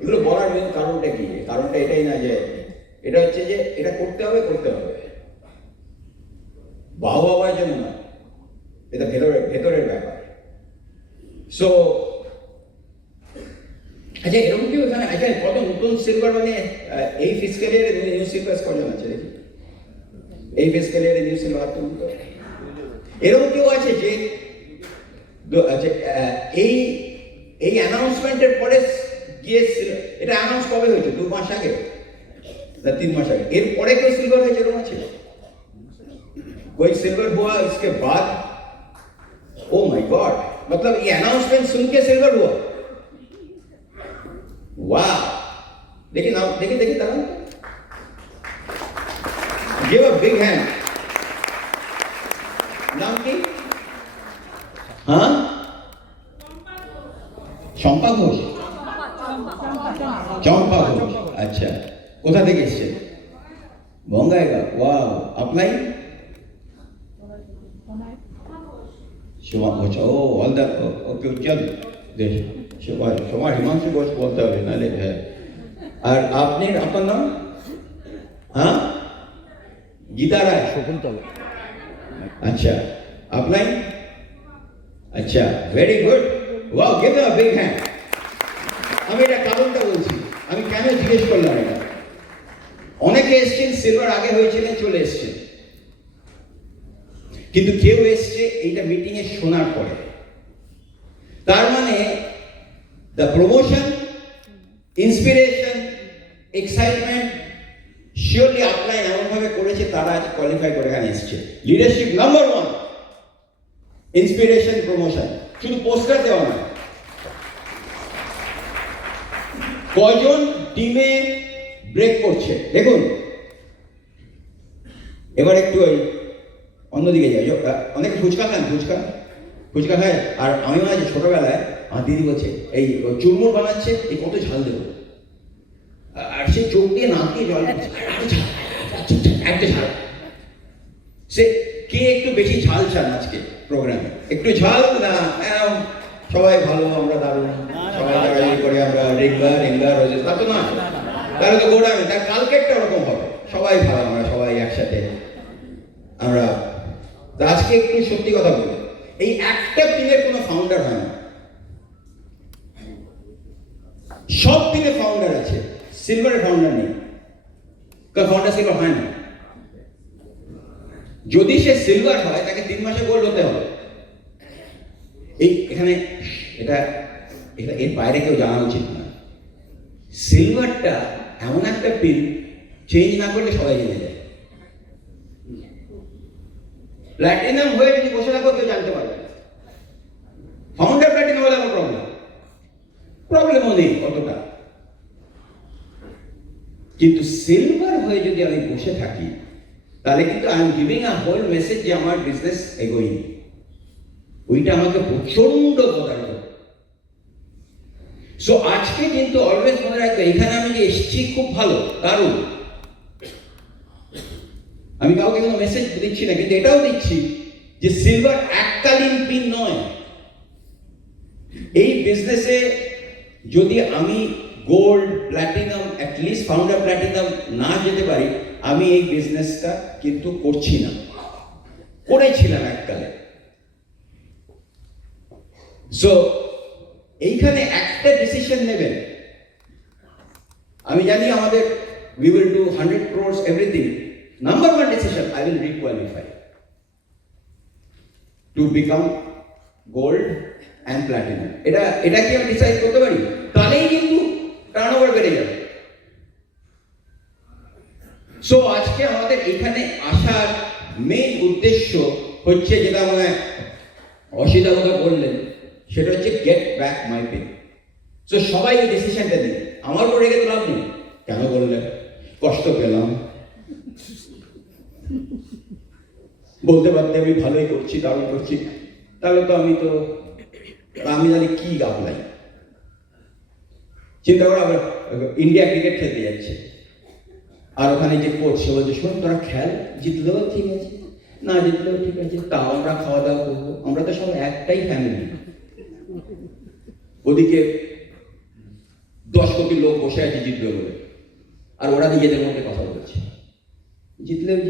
এগুলো বলার মেন কারণটা কি? কারণটা এটাই না যে, এটা হচ্ছে যে এটা করতে হবে। বাবার জন্য না, এটা ভেতরের ব্যাপার। সো আচ্ছা, এরকম কেউ এখানে কত নতুন সিলভার, মানে এই ফিজিক্যাল ইয়ারে নিউ সিলভার কজন আছে দেখি? এই ফিজিক্যাল ইয়ারে নিউ সিলভার তো এরকম কেউ আছে যে এই অ্যানাউন্সমেন্টের পরে গিয়ে, এটা অ্যানাউন্স কবে হয়েছে? 2 মাস আগে না 3 মাস আগে? এর পরে কেউ সিলভার হয়েছে এরকম আছে? कोई सिल्वर हुआ इसके बाद? ओ माय गॉड, मतलब ये अनाउंसमेंट सुन के सिल्वर हुआ? वाह! देखिए दादा, गिव अ बिग हैंड। नाम की? हाँ, চম্পা ঘোষ। আচ্ছা, কোথা থেকে এসছেন? বঙ্গাইগাঁও। ওয়াও, আপনাই? আচ্ছা, ও অল দ্য ওকে, উজ্জ্বল দেশ সবার হিমাংশু ঘোষ বলতে হবে, নাহলে হ্যাঁ। আর আপনি, আপনার নাম? হ্যাঁ, গীতা রায়। শকুন্তলা। আচ্ছা, আপনাই? আচ্ছা, very good. Wow, give a big hand. আমি এটা কারণটা বলছি, আমি কেন জিজ্ঞেস করলাম এটা। অনেকে এসছেন সিলভার আগে হয়েছিলেন, চলে এসছেন, কিন্তু কেউ এসছে এইটা মিটিং এ শোনার পরে। তার মানে the promotion, inspiration, excitement surely upline এমন ভাবে করেছে তারা আজ কোয়ালিফাই করে এখানে এসছে। Leadership number 1, inspiration, promotion. শুধু পোস্টার দেওয়া না। কয়জন টিমে ব্রেক করছে দেখুন। এবার একটু ওই অন্যদিকে যাই। অনেকে ফুচকা খান, ফুচকা খায়। আর আমি মনে হয় ছোটবেলায় আমার দিদি বলছে এই চুরমুর বানাচ্ছে, এই কত ঝাল দেবো, আর সে চোখ দিয়ে নাক দিয়ে জল পড়ছে, একটা ঝাল। সে কে একটু বেশি ঝাল চান আজকে প্রোগ্রামে? একটু ঝাল না সবাই ভালো, আমরা দারুণ, সবাই জায়গায় করে আমরা রেঙ্গা রোজে, তা তো না। তাহলে তো গোড়ামি, তার কালকেরটা ওরকম হবে, সবাই ভালো, আমরা সবাই একসাথে। আমরা আজকে একটু সত্যি কথা বলি, এই একটা টিমের কোনো ফাউন্ডার হয় না, সব টিমে ফাউন্ডার আছে, সিলভারের ফাউন্ডার নেই। কারণ ফাউন্ডার সিলভার হয় না। যদি সে সিলভার হয় তাকে 3 মাসে গোল্ড হতে হবে। এই এখানে এটা এর বাইরে কেউ জানা উচিত না। সিলভারটা এমন একটা পিন, চেঞ্জ না করলে সবাই জেনে যায়। প্ল্যাটিনাম হয়ে যদি বসে থাকো কেউ জানতে পারবে না। ফাউন্ডার প্ল্যাটিনাম হলে আমার প্রবলেমও নেই অতটা, কিন্তু সিলভার হয়ে যদি আমি বসে থাকি তাহলে কিন্তু I am giving a whole message যে আমার বিজনেস এগোই। ওইটা আমাকে প্রচন্ড বদার করে। সো আজকে কিন্তু অলওয়েজ মনে রাখবে, এখানে আমি যে এসেছি খুব ভালো, দারুণ। আমি কাউকে কোনো মেসেজ দিচ্ছি না, কিন্তু এটাও দিচ্ছি যে সিলভার এককালীন পিন নয়। এই বিজনেসে যদি আমি gold, platinum, at least founder platinum না যেতে পারি, আমি এই বিজনেসটা কিন্তু করছি না, করেছিলাম এককালে। সো এইখানে একটা ডিসিশন নেবেন। আমি জানি আমাদের we will do 100 crores everything. Number 1 decision, I will requalify to become gold and platinum. এটা কি আমি ডিসাইড করতে পারি? তাহলেই কিন্তু টার্নওভার বেড়ে যাবে। সো আজকে আমাদের এখানে আসার মেইন উদ্দেশ্য হচ্ছে, যেটা আমরা অসিতা কথা বললেন, সেটা হচ্ছে get back my pay. So সবাই এই ডিসিশনটা দিন। আমার উপর রেগে তো লাভ নেই। কেন বললেন? কষ্ট পেলাম, বলতে পারতে আমি ভালোই করছি, দারুণ করছি, তাহলে তো আমি জানি কি গাবলাই। চিন্তা করো, আবার ইন্ডিয়া ক্রিকেট খেলতে যাচ্ছে, আর ওখানে যে কোচ সে বলছে, শোন তোরা খেল, জিতলেও ঠিক আছে, না জিতলেও ঠিক আছে, তাও আমরা খাওয়া দাওয়া করবো, আমরা তো সব একটাই ফ্যামিলি। ওদিকে 10 কোটি লোক বসে আছে জিতবে বলে, আর ওরা নিজেদের মধ্যে কথা বলছে, জিতলেও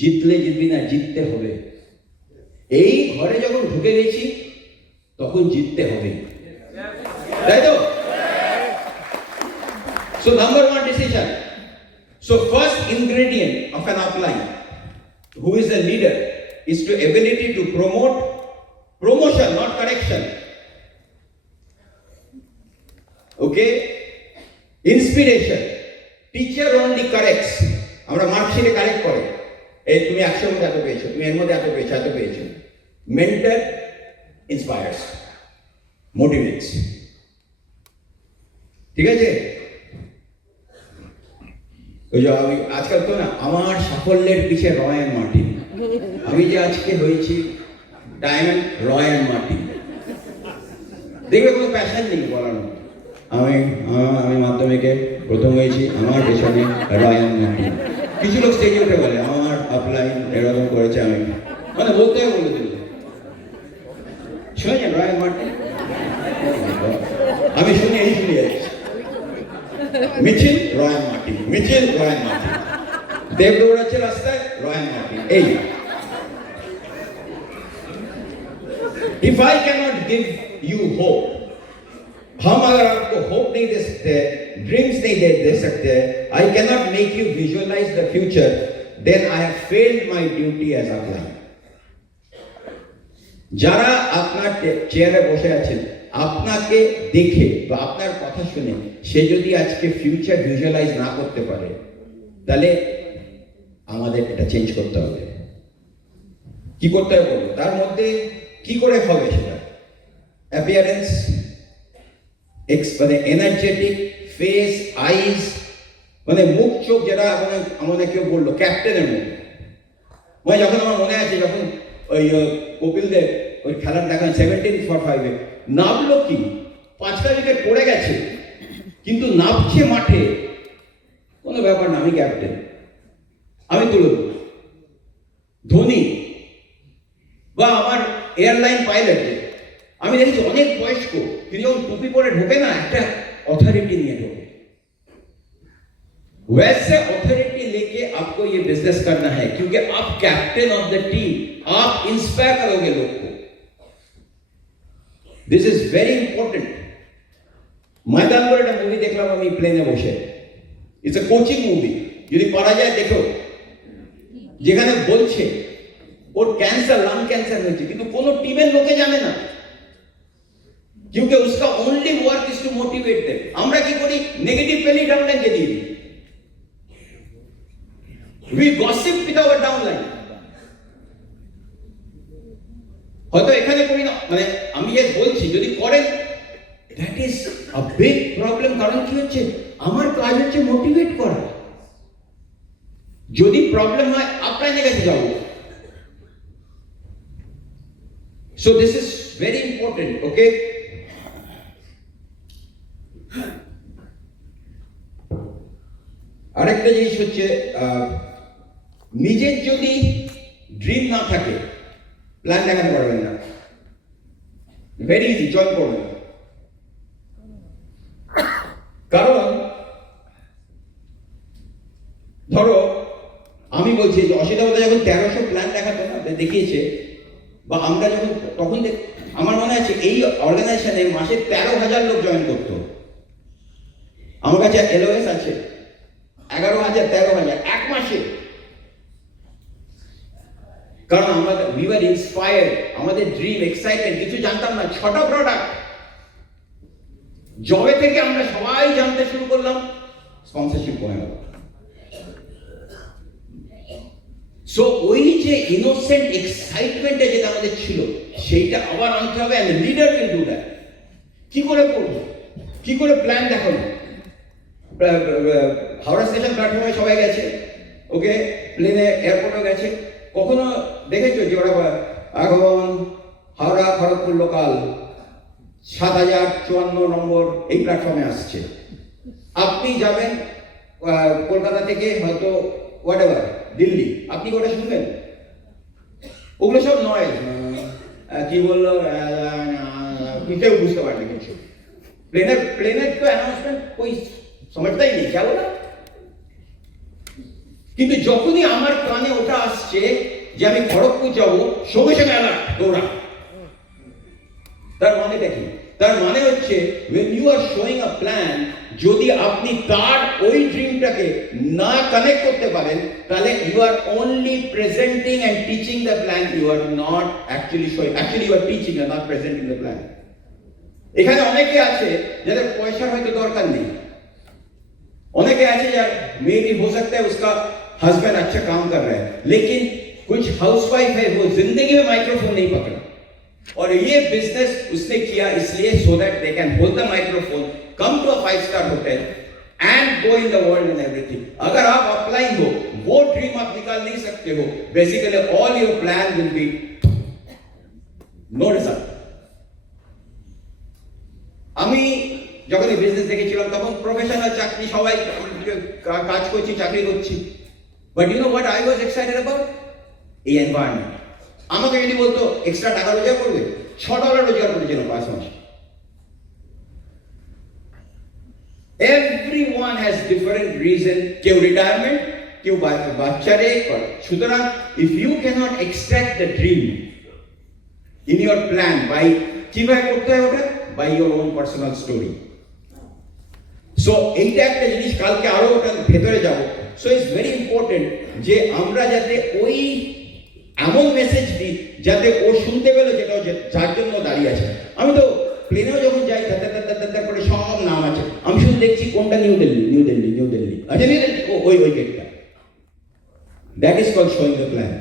জিতবি না, জিততে হবে। এই ঘরে যখন ঢুকে গেছি তখন জিততে হবে, তাই তো? So number 1 decision. So first ingredient of an upline who is a leader is to ability to promotion, not correction. Okay? Inspiration. Teacher only corrects. আমরা মার্কশিটে কারেক্ট করে, এই তুমি 100 মধ্যে এত পেয়েছো, তুমি এর মধ্যে এত পেয়েছো। Mentor inspires, motivates. ঠিক আছে? ওই যে আমি আজকাল তো না, আমার সাফল্যের পিছে রয় মার্টিন, আমি যে আজকে হয়েছি ডায়মন্ড রয় মার্টিন, দেখবে কোনো প্যাশন নেই বলার মতো। আমি মাধ্যমিকে প্রথম হয়েছি, আমার পেছনে রায়ান মার্টিন। কিছু লোক স্টেজে উঠে বলে আমার আপলাইন এরকম করেছে, আমি মানে বলতে বলে দিল, শুনেছেন রায়ান মার্টিন? আমি শুনি যাচ্ছি, মিছিল রায়ান মার্টিন, মিছিল রায়ান মার্টিন, দেব দৌড়াচ্ছে রাস্তায় রায়ান মার্টিন। এই if I cannot give you hope, हम अगर आपको होप नहीं दे सकते, ड्रीम्स नहीं दे सकते, I cannot make you visualize the future, then I have failed my duty as a client. যারা আপনার চেয়ারে বসে আছেন, আপনাকে দেখে বা আপনার কথা শুনে সে যদি আজকে ফিউচার ভিজুয়ালাইজ না করতে পারে, তাহলে আমাদের এটা চেঞ্জ করতে হবে। কি করতে হবে বলবো, তার মধ্যে কি করে হবে সেটা অ্যাপিয়ারেন্স, মানে এনার্জেটিক ফেস, আইজ, মানে মুখ চোখ, যেটা আমাদের কেউ বললো ক্যাপ্টেনের মুখ। মানে যখন আমার মনে আছে, যখন ওই কপিল দেব ওই খেলার দেখান 17/5 নামলো কি 5টা উইকেট পড়ে গেছে, কিন্তু নামছে মাঠে, কোনো ব্যাপার না, আমি ক্যাপ্টেন, আমি তুলে দেব। ধোনি বা আমার এয়ারলাইন পাইলট, আমি দেখেছি অনেক বয়স্ক, তিনি যখন টুপি পরে ঢোকে না, একটা অথরিটি নিয়ে ঢোকে। वैसे अथॉरिटी लेके आपको ये बिजनेस करना है, क्योंकि आप कैप्टन ऑफ द टीम, आप इंस्पायर करोगे लोग को। This is very important. मैदान पर एक मूवी देखलाम আমি প্লেনে বসে, इट्स अ कोचिंग मूवी, যদি পড়া যায় দেখো, যেখানে বলছে ওর ক্যান্সার, লাং ক্যান্সার হয়েছে, কিন্তু কোনো টিমের লোকে জানে না, क्योंकि उसका only work is to motivate them. আমরা কি করি, নেগেটিভ পেলি ডাউনলাইনকে দিয়ে দিই, we gossip with our downline। হয়তো এখানে করি না, মানে আমি যে বলছি যদি করেন, that is a big problem. কারণ কি হচ্ছে, আমার কাজ হচ্ছে মোটিভেট করা। যদি প্রবলেম হয় আপলাইনের কাছে যাবো। So this is very important, okay? আরেকটা জিনিস হচ্ছে, নিজের যদি ড্রিম না থাকে, প্ল্যান দেখাতে পারবেন না। ভেরি ইজি, জয়েন করবেন। কারণ ধরো আমি বলছি যে অসিতাবতা যখন 1300 প্ল্যান দেখাতো না, দেখিয়েছে, বা আমরা যখন তখন আমার মনে আছে এই অর্গানাইজেশনে মাসে 13,000 লোক জয়েন করতো। আমার কাছে এলওএস আছে 11,000, 13,000 এক মাসে। কারণ আমরা উই ওয়ার ইন্সপায়ার্ড, আমাদের ড্রিম, এক্সাইটমেন্ট, কিছু জানতাম না, 6টা প্রোডাক্ট। জবে থেকে আমরা সবাই জানতে শুরু করলাম, স্পন্সরশিপ কমে গেল। সো ওই যে ইনোসেন্ট এক্সাইটমেন্টটা যেটা আমাদের ছিল, সেইটা আবার আনতে হবে, and leader will do that. কি করে করবো, কি করে প্ল্যান দেখাবো? হাওড়া স্টেশন প্ল্যাটফর্মে সবাই গেছে, ওকে, প্লেনে এয়ারপোর্টও গেছে। কখনো দেখেছো যে ওরা এখন হাওড়া খড়গপুর লোকাল 7054 নম্বর এই প্ল্যাটফর্মে আসছে, আপনি যাবেন কলকাতা থেকে হয়তো হোয়াটএভার দিল্লি, আপনি ওটা শুনবেন? ওগুলো সব নয়, কি বললো কেউ বুঝতে পারবে কিছু। প্লেনের তো অ্যানাউন্সমেন্ট कोई समझता ही नहीं, क्या बोला। কিন্তু যখনই আমার কানে ওটা আসছে যে আমি খড়গপুর যাব, সঙ্গে সঙ্গে অ্যালার্ট, দৌড়া। তার মানেটা কি? তার মানে হচ্ছে when you are showing a plan, যদি আপনি তার ওই ড্রিমটাকে না কানেক্ট করতে পারেন, তাহলে you are only presenting and teaching the plan, you are not actually showing, actually you are teaching and not presenting the plan। এখানে অনেকে আছে যাদের পয়সার হয়তো দরকার নেই, অনেকে আছে যার মেবি हो सकता है उसका हस्बैंड अच्छा काम कर रहा है, लेकिन कुछ हाउसवाइफ है वो जिंदगी में माइक्रोफोन नहीं पकड़ा, और ये बिजनेस उसने किया इसलिए so that they can hold the microphone, come to a 5-star hotel and go in the world and everything। अगर आप अपलाइन हो, वो ड्रीम आप निकाल नहीं सकते हो, basically all your plan will be no result। আমি যখন এই বিজনেস দেখেছিলাম তখন প্রফেশনাল চাকরি সবাই কাজ করছি, চাকরি করছি। But you know what I was excited about? এই এনভায়রনমেন্ট। আমাকে যদি বলতো এক্সট্রা টাকা রোজগার করবে, $6 রোজগার করেছিল 5 মাসে। Everyone has different reason. কেউ রিটায়ারমেন্ট, কেউ বাচ্চারে করে। সুতরাং if you cannot extract the dream in your plan by কিভাবে করতে হয় ওটা? by your own personal story. So এইটা একটা জিনিস, কালকে আরো ওটা ভেতরে যাব। So it's very important যে আমরা যাতে ওই এমন মেসেজ দিই যাতে ও শুনতে পেলো যেটা যার জন্য দাঁড়িয়ে আছে। আমি তো প্লেনেও যখন যাই দাদা করে সব নাম আছে, আমি শুধু দেখছি কোনটা new Delhi, new Delhi, new Delhi, আচ্ছা নিউ দিল্লি, ওই গেটটা। That is called showing the plan.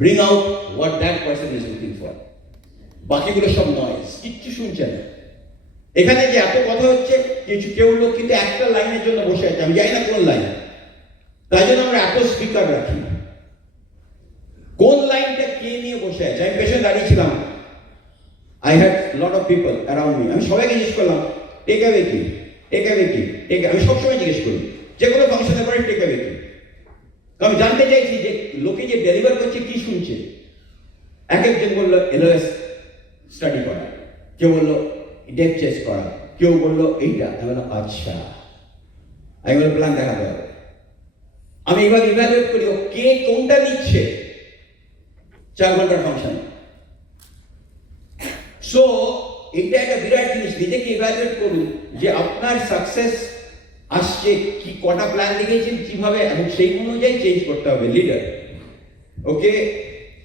Bring out what that person is looking for. বাকিগুলো সব নয়েজ, কিচ্ছু শুনছে না। এখানে যে এত কথা হচ্ছে, কেউ লোক কিন্তু একটা লাইনের জন্য বসে আছে, আমি জানি না কোন লাইন, তাই জন্য আমরা এত স্পিকার রাখি। কোন লাইনটা কে নিয়ে বসে আছে? আমি পেছনে দাঁড়িয়েছিলাম, I had lot of people around me. আমি সবাইকে জিজ্ঞেস করলাম টেক অ্যাওয়ে কি, টেক অ্যাওয়ে কি, আমি সবসময় জিজ্ঞেস করি যে কোনো ফাংশনের পরে টেক অ্যাওয়ে কি। আমি জানতে চাইছি যে লোকে যে ডেলিভার করছে কি শুনছে। এক একজন বললো এলওএস স্টাডি করা, কেউ বললো ডেপ চেস করা, কেউ বললো এইটা। আমি বললাম আচ্ছা, আমি বললাম প্ল্যান দেখাতে হবে। আমি এবার ইভ্যালুয়েট করি কে কোনটা নিচ্ছে 4 ঘন্টার ফাংশন। সো এটা একটা বিরাট জিনিস, নিজেকে ইভ্যালুয়েট করুন যে আপনার সাকসেস আসছে কি, কটা প্ল্যান লিখেছেন কিভাবে, এবং সেই অনুযায়ী চেঞ্জ করতে হবে leader. Okay,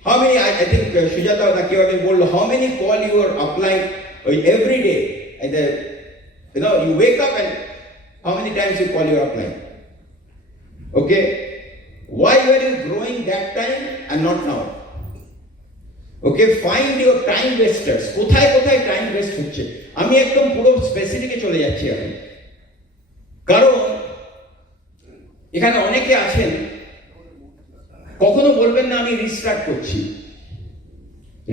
how many, I think Sujata না কেউ আগে বললো, how many call you are applying every day, you know, you wake up and how many times you call your upline? Okay, why were you growing that time and not now? Okay, find your time wasters. কোথায় কোথায় time waste হচ্ছে? আমি একদম পুরো স্পেসিফিকে চলে যাচ্ছি এখন, কারণ এখানে অনেকে আছেন কখনো বলবেন না আমি রিস্টার্ট করছি।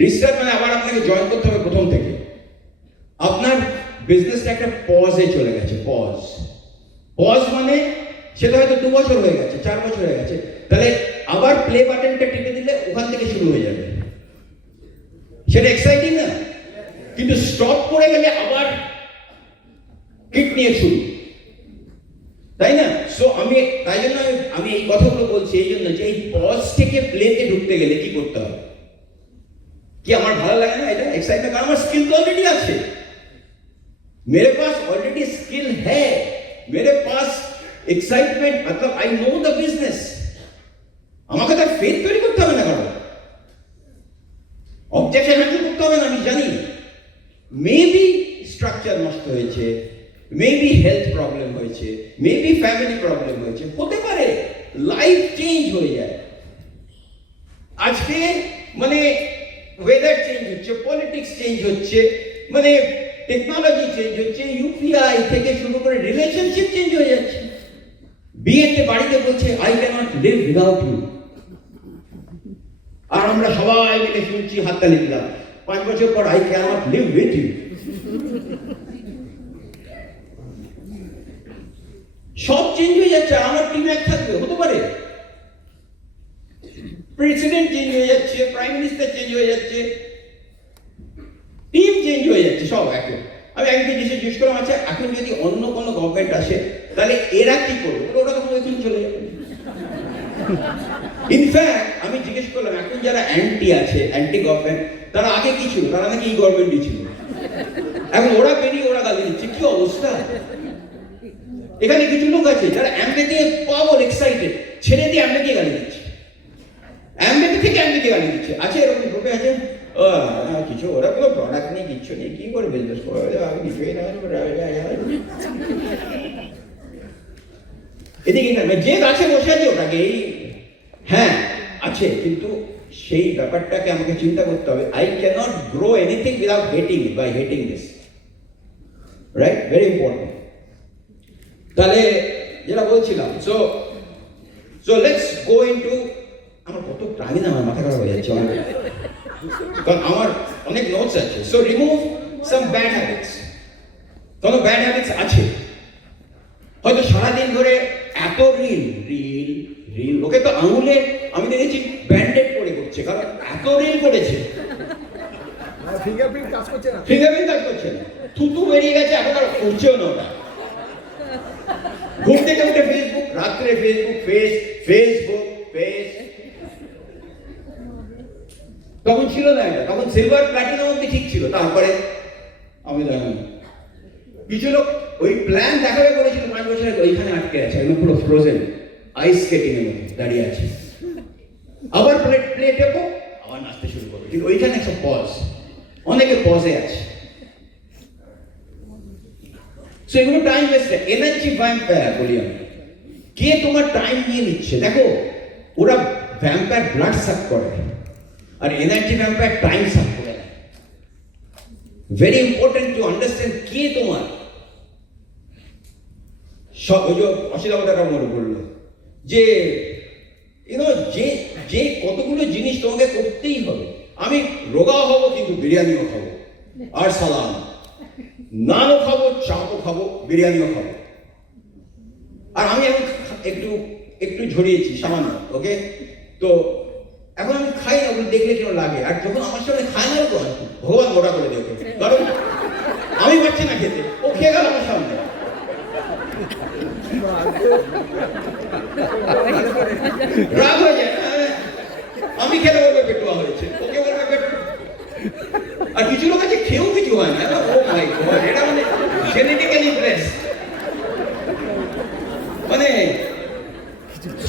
রিস্টার্ট মানে আবার আপনাকে জয়েন করতে হবে প্রথম থেকে। আপনার বিজনেসটা একটা পজে চলে গেছে। পজ মানে সেটা হয়তো 2 বছর হয়ে গেছে, 4 বছর হয়ে গেছে, তাহলে আবার প্লে বাটনটা টিপে দিলে ওখান থেকে শুরু হয়ে যাবে। সেটা এক্সাইটিং না? কিন্তু স্টপ করে গেলে আবার কিক নিয়ে শুরু, তাই না? সো তাই জন্য আমি এই কথাগুলো বলছি এই জন্য যে এই পজ থেকে প্লেতে ঢুকতে গেলে কি করতে হবে? কি আমার ভালো লাগে না এটা এক্সাইটমেন্ট? কারণ আমার স্কিল তো অলরেডি আছে, मेरे पास ऑलरेडी स्किल है, मेरे पास एक्साइटमेंट, मतलब आई नो द बिजनेस। আমাকে তার ফেথ তৈরি করতে হবে না, কারণ অবজেকশন হ্যান্ডেল করতে হবে না। আমি জানি মেবি স্ট্রাকচার নষ্ট হয়েছে, মেবি হেলথ প্রবলেম হয়েছে, মেবি ফ্যামিলি প্রবলেম হয়েছে, হতে পারে, লাইফ চেঞ্জ হয়ে যায়। আজকে মানে ওয়েদার চেঞ্জ হচ্ছে, পলিটিক্স চেঞ্জ হচ্ছে, মানে টেকনোলজি চেঞ্জ হচ্ছে, ইউপিআই থেকে শুরু করে রিলেশনশিপ চেঞ্জ হয়ে যাচ্ছে। বিয়েতে বাড়িতে বলছে I can't live without you, আর আমরা সবাই মিলে শুনছি, হাততালি দিলাম। 5 বছর পর I can't live with you. সব চেঞ্জ হয়ে যাচ্ছে। আমার টিম এক থাকবে, হতে পারে প্রেসিডেন্ট চেঞ্জ হয়ে যাচ্ছে, প্রাইম মিনিস্টার চেঞ্জ হয়ে যাচ্ছে, টিম চেঞ্জ হয়ে যাচ্ছে, সব একে। আমি একদিন জিজ্ঞেস করলাম আচ্ছা এখন যদি অন্য কোনো গভর্নমেন্ট আসে তাহলে এরা কি করবে? ওরা তখন ওইখানে চলে যাবে। ইনফ্যাক্ট আমি জিজ্ঞেস করলাম এখন যারা অ্যান্টি আছে, অ্যান্টি গভর্নমেন্ট, তারা আগে কি ছিল? তারা নাকি এই গভর্নমেন্টই ছিল। এখন ওরা বেরিয়ে ওরা গালি দিচ্ছে, কি অবস্থা! এখানে কিছু লোক আছে যারা অ্যাম্বেতে পাওয়ার এক্সাইটেড, ছেড়ে দিয়ে অ্যাম্বেকে গালি দিচ্ছে, অ্যাম্বেতে থেকে অ্যাম্বেকে গালি দিচ্ছে। আছে এরকম গ্রুপে আছে কিছু, ওরা কোনো প্রোডাক্ট নেই, কিচ্ছু নেই, কি করে বিজনেস করবে, আমি কিছুই না। এদিকে যে গাছে বসে আছে ওটাকে, হ্যাঁ আছে, কিন্তু সেই ব্যাপারটাকে আমাকে চিন্তা করতে হবে। I can't grow anything without hating, by hating this, right? Very important. তাহলে যেটা বলছিলাম, সো লেটস গো ইনটু, আমার কত টাইম না, আমার মাথা খারাপ হয়ে যাচ্ছে অনেক, কারণ আমার অনেক নোটস আছে। So remove some bad habits. কোনো ব্যাড হ্যাবিটস আছে। হয়তো সারাদিন ধরে এত রিল রিল রিল, ওকে তো আঙুলে আমি দেখেছি ব্যান্ডেড করে করছে, কারণ এত রিল করেছে। ফিঙ্গারপ্রিন্ট কাজ করছে না, ফিঙ্গারপ্রিন্ট কাজ করছে না, থুতু বেরিয়ে গেছে, এখন আর উঠছেও না ওটা। ঘুম থেকে উঠে ফেসবুক, রাত্রে ফেসবুক, ফেসবুক ফেস। তখন ছিল না এটা, তখন সিলভার প্ল্যাটিনাম অব্দি ঠিক ছিল, তারপরে আমি জানি কিছু লোক ওই প্ল্যান দেখাবে করেছিল 5 বছর আগে, ওইখানে আটকে আছে, একদম পুরো ফ্রোজেন আইস স্কেটিং এর মধ্যে দাঁড়িয়ে আছে। আবার প্লে টেপো, আবার নাচতে শুরু করবে, ঠিক ওইখানে একটা পজ, অনেকে পজে আছে। সো এগুলো টাইম ওয়েস্ট, এনার্জি ভ্যাম্পায়ার বলি আমি। কে তোমার টাইম নিয়ে নিচ্ছে? দেখো, ওরা ভ্যাম্পায়ার ব্লাড সাক করে, আর এনার্জি ভ্যাম্পায়ার টাইম সাক করে। ভেরি ইম্পর্টেন্ট টু আন্ডারস্ট্যান্ড কে তোমার। সব ওই যে অশিলাবতারা মনে করলো যে যে কতগুলো জিনিস তোমাকে করতেই হবে। আমি রোগা হব কিন্তু বিরিয়ানিও খাবো, আর সালাম, নানও খাবো, চাপও খাবো, বিরিয়ানিও খাবো। আর আমি এখন একটু একটু ঝরিয়েছি সামান্য, ওকে? তো এখন আমি খাই না, ওগুলো দেখলে কেন লাগে। আর যখন আমার সামনে খায় না, ভগবান ওটা করে দেবে, কারণ আমি পাচ্ছি না খেতে, ও খেয়ে গেল আমার সামনে। রাগ হয়ে যায়, আমি খেলে বলবে পেটুয়া হয়েছে, ওকে বলবে পেটু। আর কিছু লোক আছে খেয়েও কিছু হয় না। ও মাই গড, এটা মানে জেনেটিক্যালি ব্লেসড। মানে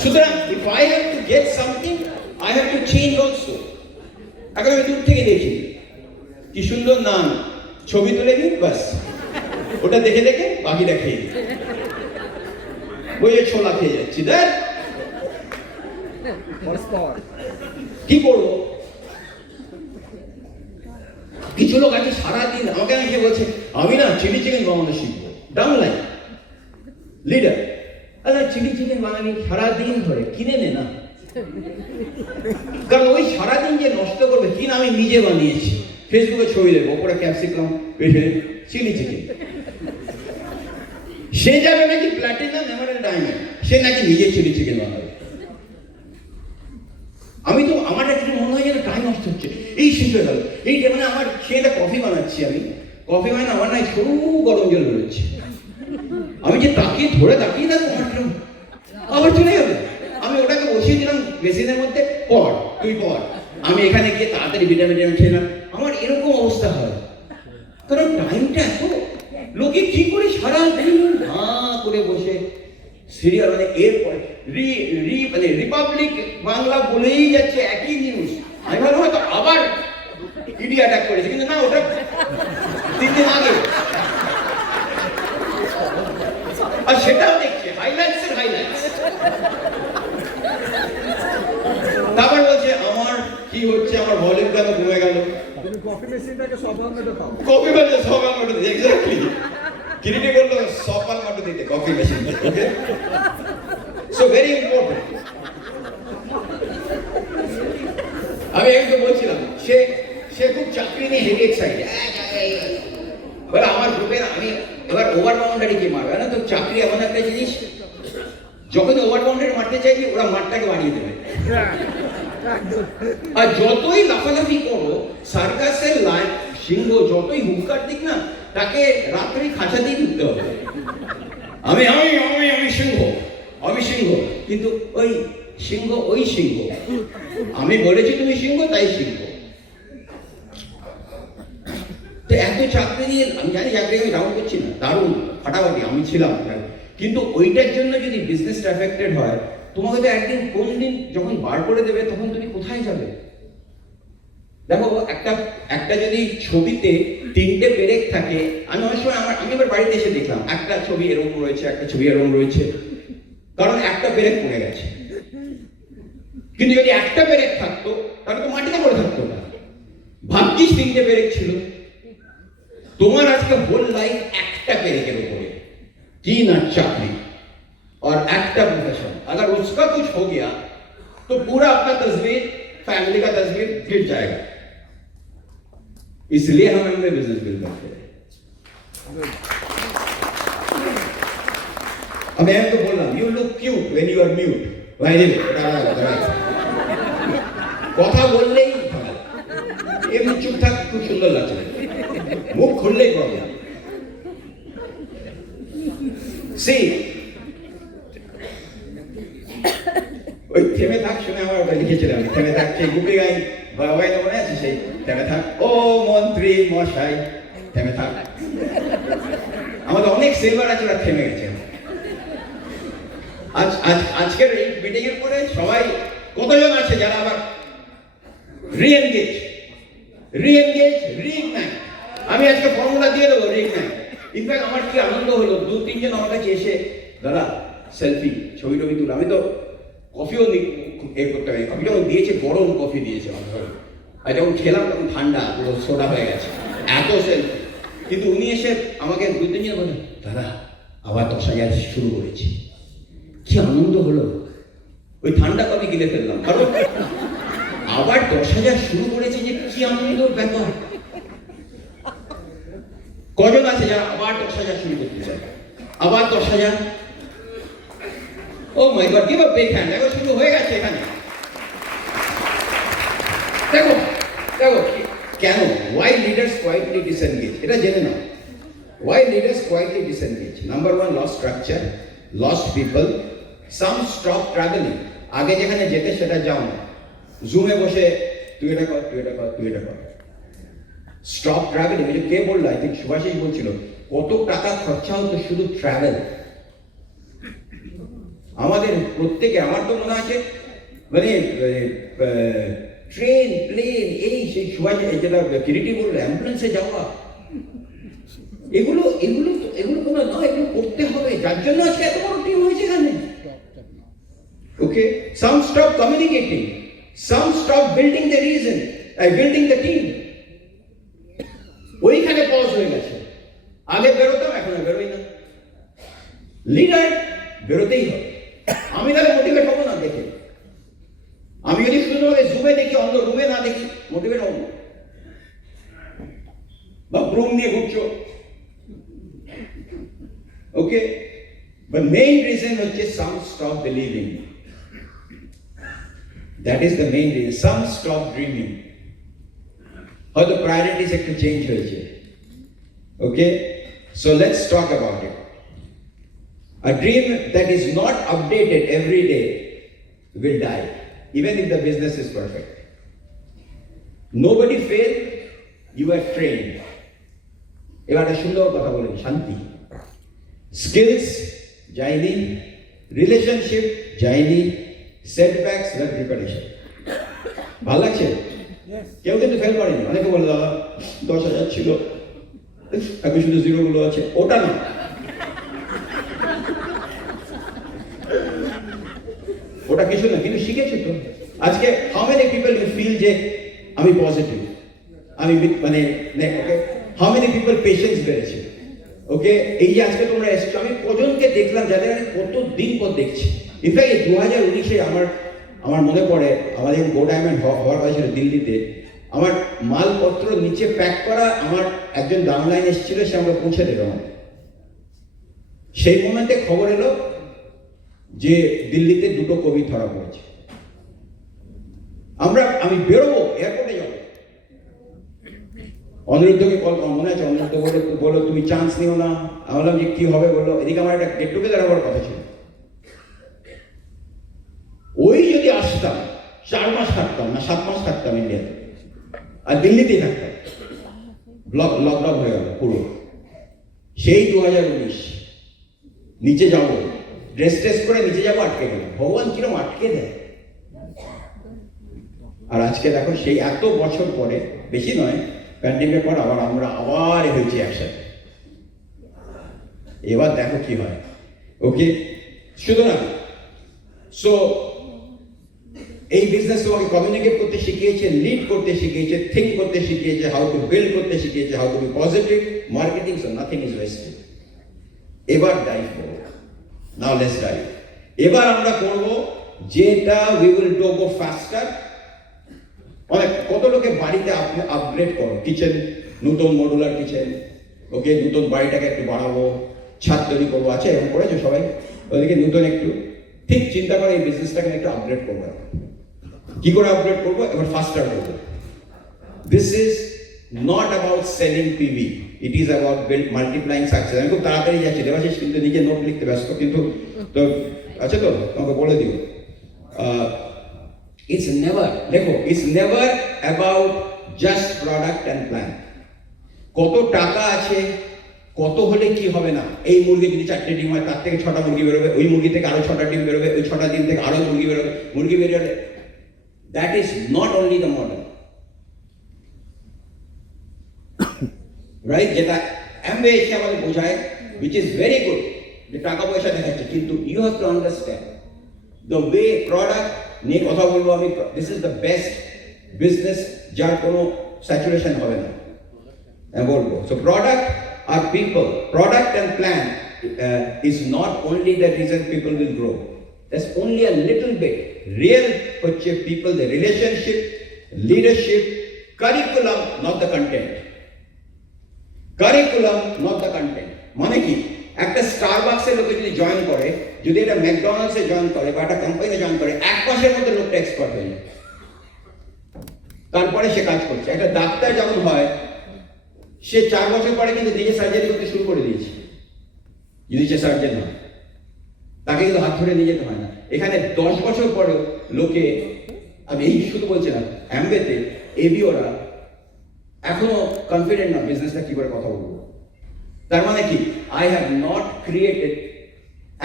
সুতরাং if I have to get something, I have to change also. এখন আমি দূর থেকে দেখি কি সুন্দর নাম, ছবি তুলে দিই, বাস ওটা দেখে দেখে বাকিটা খেয়ে দিই। ওই যে ছোলা খেয়ে যাচ্ছি, দেখ কি করবো? কিছু লোক আছে সারাদিন আমাকে এসে বলছে আমি না চিলি চিকেন বানানো শিখবো। ডাউন লাইন লিডার, আরে চিলি চিকেন বানানি সারাদিন ধরে কিনে নে না, কারণ ওই সারাদিন যে নষ্ট করবে, কিনা আমি নিজে বানিয়েছি, ফেসবুকে ছবি দেবো, ওপরে ক্যাপসিকাম, চিলি চিকেন। সে যাবে নাকি প্ল্যাটিনাম, এমারেল্ড, ডায়মন্ড, সে নাকি নিজে চিলি চিকেন বানাবে। আমি তো আমার একটু মনে হয় যেন টাইম নষ্ট হচ্ছে, এই শেষ হয়ে গেল, এইটা মানে আমার খেয়ে কফি বানাচ্ছি, আমি কফি মানে আমার নাই সরু গরম জল বেরোচ্ছে, আমি যে তাকিয়ে ধরে তাকিয়ে থাকবো, আবার চলে যাবে। আমি ওটাকে বসিয়ে দিলাম বেসিনের মধ্যে, পড় তুই পড়, আমি এখানে গিয়ে তাড়াতাড়ি ভিটামিন খেলাম। আমার এরকম অবস্থা হয়, কারণ টাইমটা এত, লোকে কি করে সারা দিন হা করে বসে সিরিয়াল, মানে এরপরে মানে রিপাবলিক বাংলা বলেই যাচ্ছে একই নিউজ। আমি ভাবলাম হয়তো আবার ইডি অ্যাটাক করেছে, কিন্তু না, ওটা 3 দিন আগে। আর সেটাও দেখছে হাইলাইটস এর হাইলাইটস। তারপর বলছে আমার কি হচ্ছে, আমার ভলিউম কেন কমে গেল। কফি মেশিনটাকে সব বাংলাতে পাবো, কফি মেশিন সব বাংলাতে, এক্স্যাক্টলি কিরিটে বললো সব বাংলাতে দিতে কফি মেশিন। ওকে, সো ভেরি ইম্পর্টেন্ট। আমি একটু বলছিলাম, সে খুব চাকরি নিয়ে হেভি এক্সাইটেড, বলে আমার গ্রুপের আমি এবার ওভার বাউন্ডারি কি মারবে না। তো চাকরি এমন একটা জিনিস, যখন ওভার বাউন্ডারি মারতে চাইছি, ওরা মাঠটাকে বানিয়ে দেবে। আর যতই লাফালাফি করো, সার্কাসের লাইন সিংহ যতই হুঙ্কার দিক না, তাকে রাত্রি খাঁচা দিয়ে ঢুকতে হবে। আমি আমি আমি আমি সিংহ, আমি সিংহ, কিন্তু ওই সিংহ ওই সিংহ, আমি বলেছি তুমি সিংহ, তাই সিংহ। তো এত চাকরি দিয়ে, আমি জানি চাকরি আমি ডাউন করছি না, দারুণ ফাটাফাটি আমি ছিলাম, কিন্তু ওইটার জন্য যদি বিজনেসটা এফেক্টেড হয়, তোমাকে তো একদিন কোন দিন যখন বার করে দেবে, তখন তুমি কোথায় যাবে? দেখো, একটা যদি ছবিতে 3টে পেরেক থাকে, আমি অনেক সময় আমি এবার বাড়িতে এসে দেখলাম একটা ছবি এরকম রয়েছে, একটা ছবি এরকম রয়েছে, কারণ একটা পেরেক পড়ে গেছে। কিন্তু যদি একটা পেরেক থাকতো, তাহলে তো মাটিতে পড়ে থাকতো না। ভাগ্যিস 3টে পেরেক ছিল। তোমার আজকে হোল লাইফ একটা पेरेकेर ऊपर 3 चाकरी और একটা प्रोफेशन, अगर उसका कुछ हो गया तो पूरा अपना तस्वीर, फैमिली का तस्वीर गिर जाएगा। इसलिए हम बिजनेस बिल्ड करते हैं। আমি তো বললাম you look cute when you are mute কথা বললেই ঝামেলা। এমনি চুপ থাক, খুব সুন্দর লাগছে, মুখ খুললেই প্রবলেম। See, ওই থেমে থাক শুনে আমার ওটা লিখেছিলাম, থেমে থাক সেই গুপি গাই বাবাই মনে আছে, সেই থেমে থাক ও মন্ত্রী মশাই থেমে থাক। আমাদের অনেক সিলভার আছে, ওরা থেমে গেছে। আজকের এই মিটিং এর পরে সবাই কতজন আছে যারা আবার রিএনগেজ, রিইগনাইট। আমি আজকে ফর্মুলা দিয়ে দেবো, রিইগনাইট। ইনফ্যাক্ট আমার কি আনন্দ হলো, 2-3 জন আমার কাছে এসে দাদা সেলফি ছবি টবি তুলে। আমি তো কফিও করতে পারি, কফি যখন দিয়েছে গরম কফি দিয়েছে আর যখন খেলাম তখন ঠান্ডা, পুরো সোডা হয়ে গেছে, এত সেলফি। কিন্তু উনি এসে আমাকে 2-3 জন বলে দাদা আবার 10,000 শুরু করেছি। কি আনন্দ হলো, ওই ঠান্ডা কফি গিলে ফেললাম, কারণ আবার 10,000 শুরু করেছে, যে কি আনন্দ ব্যাপার। কজন আছে যারা আবার 10,000 শুরু করতে চায়, আবার 10,000? Oh my god, give a big hand. দেখো শুরু হয়ে গেছে এখানে। দেখো দেখো কেন, why leaders quietly disengage, এটা জেনে নাও। Why leaders quietly disengage? Number 1, lost structure, lost people, some stop traveling. আগে যেখানে যেতে সেটা যাও না, জুমে বসে তুই এটা কর, তুই এটা কর, তুই এটা কর। স্টপ ট্রাভেলিং, এই যে কে বললো, আই থিঙ্ক সুভাষিস বলছিল, কত টাকা খরচা হতো শুধু ট্রাভেল। আমাদের প্রত্যেকে, আমার তো মনে আছে মানে ট্রেন প্লেন এই সেই সুভাষ যেটা কিরিটি বললো অ্যাম্বুলেন্সে যাওয়া, এগুলো এগুলো এগুলো কোনো নয়, এগুলো করতে হবে, যার জন্য আজকে এত বড় টিম হয়েছে এখানে। Okay, some stop communicating, some stop building the reason, building the team. ওইখানে পজ হয়ে গেছে। আগে বেরোতাম, এখন আর বেরোই না। লিডার বেরোতেই হবে। আমি তাহলে মোটিভেট হবো না দেখে। আমি যদি শুধু জুমে দেখি, অন্য রুমে না দেখি, মোটিভেট হবো। বা ব্রুম নিয়ে ঘুরছো, ওকে। বাট মেইন রিজন হচ্ছে some stop believing. That is the main reason. Some stop dreaming. হয়তো প্রায়োরিটিস একটু চেঞ্জ হয়েছে। Okay, so let's talk about it. A dream that is not updated every day will die, even if the business is perfect. Nobody failed, you are trained. এবার একটা সুন্দর কথা বলেন, শান্তি। Skills যায়নি, রিলেশনশিপ যায়নি, সেটব্যাকস বা প্রিপারেশন। ভালো লাগছে? কেউ কিন্তু ফেল করেনি। অনেকে বলে দাদা 10,000 ছিল, এখন শুধু জিরোগুলো আছে। ওটা না, ওটা কিছু না, কিন্তু শিখেছি তো। আজকে how many people you feel যে আমি পজিটিভ, আমি মানে okay, how many people patience বেড়েছে। ওকে, এই যে আজকে তোমরা এসছো, আমি কজনকে দেখলাম যাদের আমি কত দিন পর দেখছি। ইনফ্যাক্ট 2019-এ আমার মনে পড়ে, আমাদের গো ডায়মন্ড হওয়ার হয়েছিল দিল্লিতে। আমার মালপত্র নিচে প্যাক করা, আমার একজন ডাউনলাইন এসেছিল, সে আমরা পৌঁছে দিল। সেই মোমেন্টে খবর এলো যে দিল্লিতে 2টো কোভিড ধরা পড়েছে। আমি বেরোবো, এয়ারপোর্টে যাবো, অনিরুদ্ধকে কল, মনে আছে অনিরুদ্ধ বললো তুমি চান্স নিও না। আমি বললাম যে কি হবে, বললো এদিকে আমার একটা গেট টুগেদার হওয়ার কথা ছিল। ওই যদি আসতাম 4 মাস থাকতাম না, 7 মাস থাকতাম ইন্ডিয়াতে, আর দিল্লিতেই থাকতাম। লকডাউন হয়ে গেল পুরো। সেই 2019 নিচে যাবো, ড্রেস টেস্ট করে নিচে যাবো, আটকে গেল। ভগবান কিরম আটকে দেয়। আর আজকে দেখো, সেই এত বছর পরে, বেশি নয়, প্যান্ডেমিকের পর আবার হয়েছে একসাথে। এবার দেখো কি হয়। ওকে, সুতরাং সো এই বিজনেস তোমাকে কমিউনিকেট করতে শিখিয়েছে, লিড করতে শিখিয়েছে, থিঙ্ক করতে শিখিয়েছে, হাউ টু বিল্ড করতে শিখিয়েছে, how to be positive, marketing, so nothing is wasted. এবার ডাইভ করবো। Now let's dive. এবার আমরা করব যেটা উই উইল গো ফাস্টার। অনেক কত লোকে বাড়িতে আপগ্রেড করো, কিচেন, নতুন মডুলার কিচেন, ওকে, নতুন বাড়িটাকে একটু বাড়াবো, ছাদ তৈরি করবো, আছে এরকম করেছো সবাই? ওদেরকে নতুন একটু ঠিক চিন্তা করে এই বিজনেসটাকে একটু আপগ্রেড করবো। কি করে আপগ্রেড করবো? এবার ফাস্টার করবো। This is not about selling PV, it is about multiplying success. আমি খুব তাড়াতাড়ি যাচ্ছি, দেবাশিস কিন্তু নিজে নোট লিখতে ব্যস্ত, কিন্তু তো আছে তো, তোমাকে বলে দিও। It's never about just product and plan. কত টাকা আছে, কত হলে কি হবে না। এই মুরগি যদি 4টে ডিম হয়, তার থেকে 6টা মুরগি বেরোবে, ওই মুরগি থেকে আরো 6টা ডিম বেরোবে, ওই 6টা ডিম থেকে আরো মুরগি বেরোবে, মুরগি বেরোবে। That is not only the model, right? যেটা অ্যামওয়ে এসে আমাদের বোঝায়, which is very good, যে টাকা পয়সা দেখাচ্ছে, কিন্তু you have to understand the way product নিয়ে কথা বলবো আমি। This is the best business যার কোনো স্যাচুরেশন হবে না, আমি বলবো। সো প্রোডাক্ট আর people, product and plan is not only the reason people will grow, that's only a little bit. Real হচ্ছে people, the relationship, leadership, curriculum, not the content. Curriculum, not the content. মানে কি? একটা স্টারবাকসের লোকে যদি join করে, যদি এটা ম্যাকডোনাল্ডসে join করে বা একটা কোম্পানিতে জয়েন করে, 1 মাসের মধ্যে লোকটা এক্সপার্ট হয়ে যায়, তারপরে সে কাজ করছে। একটা ডাক্তার যখন হয়, সে 4 বছর পরে কিন্তু নিজে সার্জারি করতে শুরু করে দিয়েছে, যদি সে সার্জন হয়, তাকে কিন্তু হাত ধরে নিয়ে যেতে হয় না। এখানে 10 বছর পরেও লোকে, আমি এই শুধু বলছি না, অ্যামওয়েতে এবিওরা এখনো কনফিডেন্ট না বিজনেসটা কি করে কথা বলবো। তার মানে কি? আই হ্যাভ নট ক্রিয়েটেড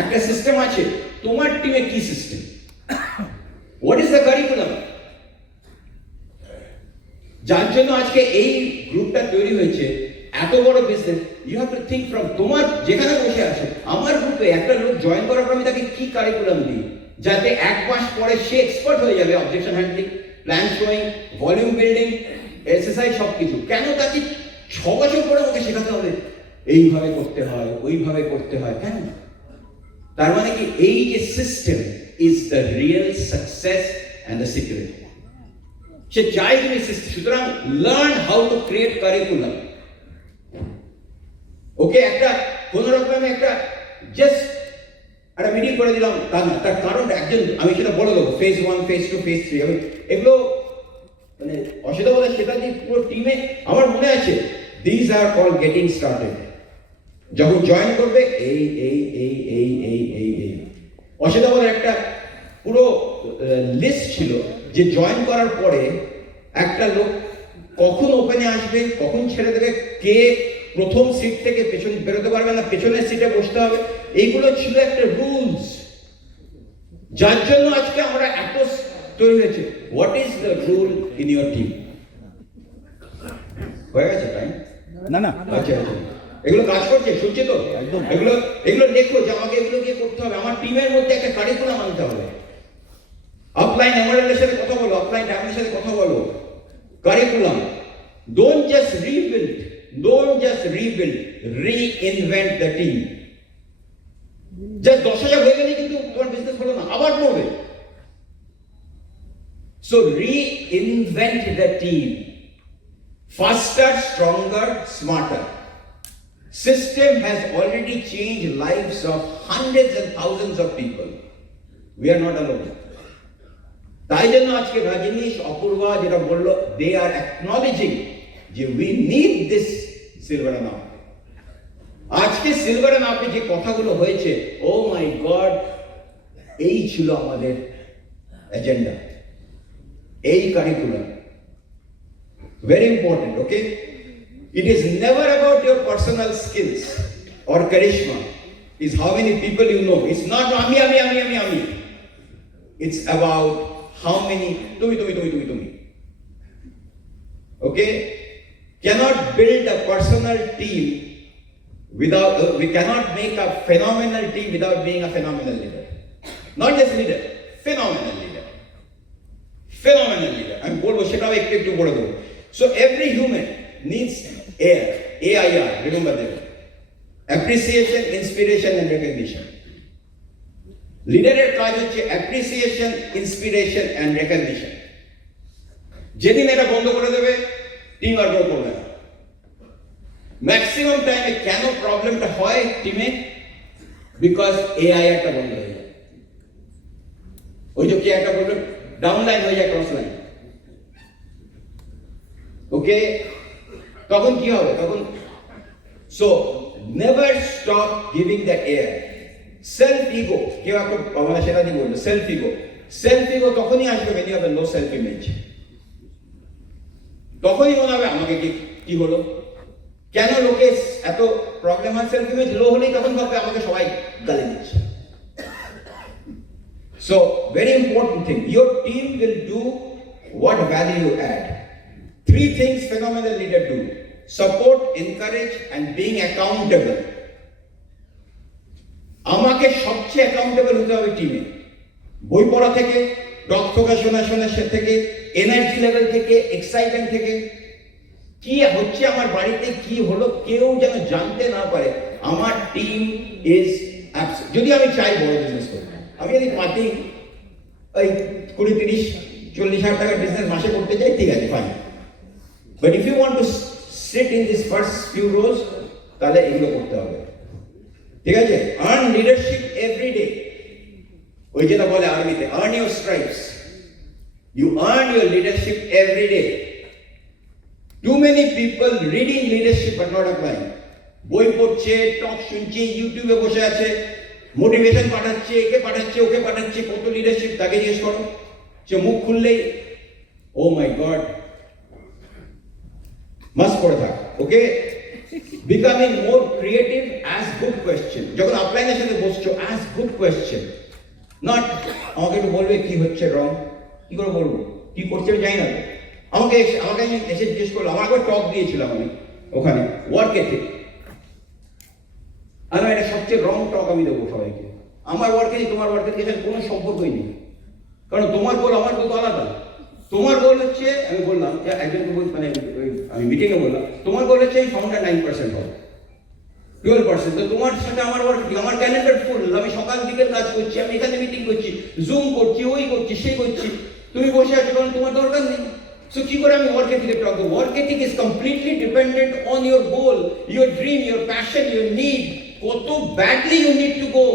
একটা সিস্টেম আছে। তোমার টিমে কি system? What is the curriculum? যার জন্য আজকে এই গ্রুপটা তৈরি হয়েছে, এত বড় business. You have to think from, তোমার যেখানে বসে আছো, আমার গ্রুপে একটা লোক জয়েন করার পর আমি তাকে কি কারিকুলাম দিই, যাতে 1 মাস পরে সে এক্সপার্ট হয়ে যাবে objection handling, plan showing, volume building, exercise, সবকিছু। কেন তাকে 6 বছর পরে ওকে শেখাতে হবে এইভাবে করতে হয়, ওইভাবে করতে হয়? কেন? তার মানে কি? এই যে system is the real success and the secret. সে চাই তুমি সিস্টেম। সুতরাং learn how to create curriculum. Okay, একটা কোন রকমে একটা জাস্ট একটা মিটিং করে দিলাম তা না, তার কারণ একজন, আমি সেটা বলে দেবো, ফেজ 1, ফেজ 2, ফেজ 3। আমি এগুলো মানে অসুবিধা বলে সেটা দিয়ে পুরো টিমে, আমার মনে আছে, this are call getting started. যখন জয়েন করবে, এই এই এই এই এই এই এই অসুবিধা বলে একটা পুরো লিস্ট ছিল, যে জয়েন করার পরে একটা লোক কখন ওপেনে আসবে, কখন ছেড়ে দেবে, কে প্রথম সিট থেকে পেছন বেরোতে পারবে না, পেছনের সিটে বসতে হবে। এইগুলো ছিল একটা রুলস, যার জন্য আজকে আমরা এত তৈরি হয়েছে। What is the rule in your team? হয়ে গেছে টাইম? না না, আচ্ছা আচ্ছা, এগুলো কাজ করছে, শুনছে তো? একদম। এগুলো লেখো যে আমাকে এগুলো দিয়ে করতে হবে। আমার টিমের মধ্যে একটা কারিকুলাম আনতে হবে। আপলাইন এমআরএল-এর সাথে কথা বলো, আপলাইন ডাব্লিউর সাথে কথা বলো। Curriculum, don't just rebuild, reinvent the team. Just 10,000 হয়ে গেলে কিন্তু তোমার বিজনেস হলো না, আবার পড়বে। So reinvent the team. Faster, stronger, smarter. System has already changed lives of hundreds and thousands of people. We are not alone. তাই জন্য আজকে রাজনীশ, অপূর্বা যেটা বললো, they are acknowledging যে we need this silver and up. আজকে silver and আপে যে কথাগুলো হয়েছে, ও মাই গড, এই ছিল আমাদের এজেন্ডা, এই curriculum. Very important, okay? It is never about your personal skills or charisma. It's how many people you know. It's not ami. It's about how many tumi. Okay? Cannot build a personal team without, we cannot make a phenomenal team without being a phenomenal leader. Not just leader, phenomenal leader. আমি বলবো সেটাও একটু বলে দেবো। So every human needs AIR, remember that. Appreciation, inspiration and recognition. লিডারের কাজ হচ্ছে appreciation, inspiration and recognition. যেদিন এটা বন্ধ করে দেবে, টিম আর গ্রো করবে না। ম্যাক্সিমাম টাইমে কেন প্রবলেমটা হয় টিমে? বিকজ এআই একটা বন্ধ হয়ে যায়। ওই যে কে একটা বললো ডাউন লাইন হয়ে যায় ক্রস লাইন। ওকে, তখন কি হবে? তখন so never stop giving the air. Self ego, কেউ একটা মানে সেটা দিয়ে বললো সেলফ ইগো। সেলফ ইগো তখনই আসবে when you have a low self image। তখনই মনে হবে আমাকে কি হলো, কেন লোকে এত প্রবলেম হয়? সেলফ ইমেজ লো হলেই তখন ভাববে আমাকে সবাই গালি দিচ্ছে। So very important thing, your team will do what value you add. Three things phenomenal leader do: support, encourage and being accountable. আমাকে সবচেয়ে অ্যাকাউন্টেবল হতে হবে টিমে। বই পড়া থেকে, ডক ঠোকা শোনা থেকে, এনার্জি লেভেল থেকে, এক্সাইটমেন্ট থেকে, কি হচ্ছে আমার বাড়িতে, কি হলো কেউ যেন জানতে না পারে। আমার টিম ইজ অ্যাবসেন্ট। যদি আমি চাই বড় বিজনেস করতে, আমি যদি মাটি ওই 20-30-40,000 টাকার বিজনেস মাসে করতে চাই, ঠিক আছে fine, but if you want to sit in this first few rows, তাহলে এগুলো করতে হবে, ঠিক আছে? Earn leadership every day. ওই যেটা বলে আর্মিতে, earn your stripes. You earn your leadership every day. Too many people reading leadership but not applying. বই পড়ছে, টক শুনছে, ইউটিউবে বসে আছে, মোটিভেশন পাঠাচ্ছে, একে পাঠাচ্ছে, ওকে পাঠাচ্ছে, কত লিডারশিপ তাকে জিজ্ঞেস করো, সে মুখ খুললেই ও মাই গড মাস্ক পড়ে থাক। Okay, becoming more creative, as good question. যখন আপলাইনের সাথে বসছো, অ্যাজ গুড কোয়েশ্চেন, নট আমাকে একটু বলবে কি হচ্ছে রং, কি করে বলবো, কি করছে আমি জানি না। আমাকে এসে জিজ্ঞেস করলো, আমার একবার টক দিয়েছিলাম আমি ওখানে, ওয়ার্ক এথিক। আমি এটা সবচেয়ে রং টক আমি দেবো সবাইকে। আমার ওয়ার্ক এথিক তোমার ওয়ার্ক এথিকের সাথে কোনো সম্পর্কই নেই, কারণ তোমার গোল আমার গোল আলাদা। তোমার গোল হচ্ছে, আমি বললাম একজনকে মানে আমি মিটিংয়ে বললাম, তোমার গোল হচ্ছে এই ফাউন্ডার 9% হবে, 12%। তো তোমার সাথে আমার ওয়ার্ক, আমার ক্যালেন্ডার ফুল, আমি সকাল বিকেল কাজ করছি, আমি এখানে মিটিং করছি, জুম করছি, ওই করছি, সেই করছি, তুমি বসে আছো কারণ তোমার দরকার নেই। So কি করে আমি work ethic talk? The work ethic is completely dependent on your goal, your dream, your passion, your need. কত badly you need to go.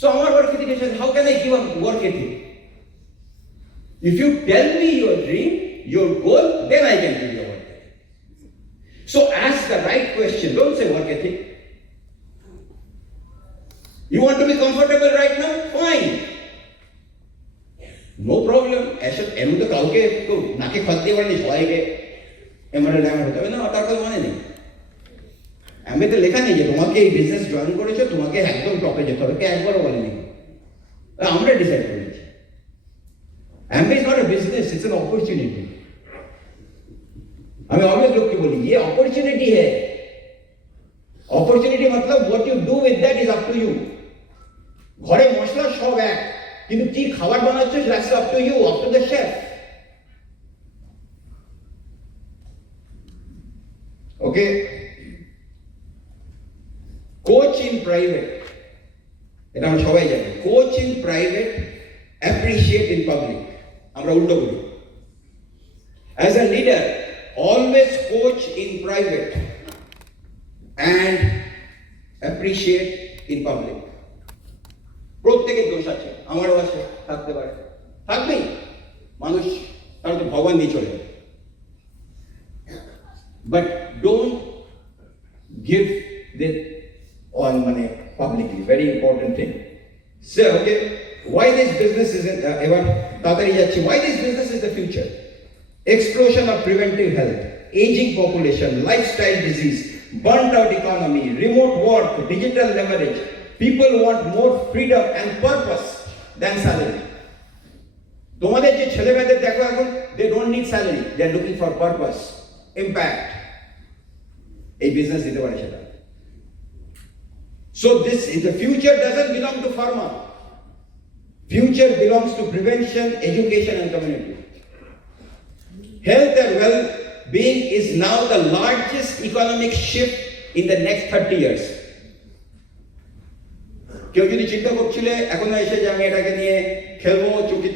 So our work ethic is, how can I give up work ethic? If you tell me your dream, your goal, then I can give you a work ethic. So ask the right question. Don't say work ethic. You want to be comfortable right now? Fine. No problem. এমন তো কাউকে তো নাকে খত দিয়ে পারেনি সবাইকে MRL হতে হবে না, তার কথা মানে নেই। এমনিতে লেখা নেই যে তোমাকে এই বিজনেস জয়েন করেছো তোমাকে একদম টপে যেতে হবে, কে একবারও বলেনি, আমরা ডিসাইড করেছি। MB is not a business, it's an opportunity. আমি অলওয়েজ লোককে বলি ये अपॉर्चुनिटी है, अपॉर्चुनिटी मतलब what you do with that is up to you. ঘরে মশলা সব এক, কিন্তু কি খাবার বানাচ্ছ that's up to you, up to the chef. Okay, coach in private, এটা আমরা সবাই জানি। Coach in private, appreciate in public. আমরা উল্টো করি। As a leader, always coach in private and appreciate in public. প্রত্যেকের দোষ আছে, আমারও আছে, থাকতে পারে, থাকবেই। মানুষ তারা তো ভগবান দিয়ে চলে, but don't give this on মানে publicly, very important thing. So okay, why this business is এবার তাড়াতাড়ি যাচ্ছি, why this business is the future? Explosion of preventive health, aging population, lifestyle disease, burnt out economy, remote work, digital leverage. People want more freedom and purpose than salary. তোমাদের যে ছেলেমেয়েদের দেখো এখন, they don't need salary, they are looking for purpose, impact. এই business দিতে পারে সেটা। So this is the future doesn't belong to pharma. Future belongs to prevention, education and community. Health and well-being is now the largest economic shift in the next 30 years. কেউ যদি চিন্তা করছিলে এখন এসে যে আমি এটাকে নিয়ে খেলবো, চুকিট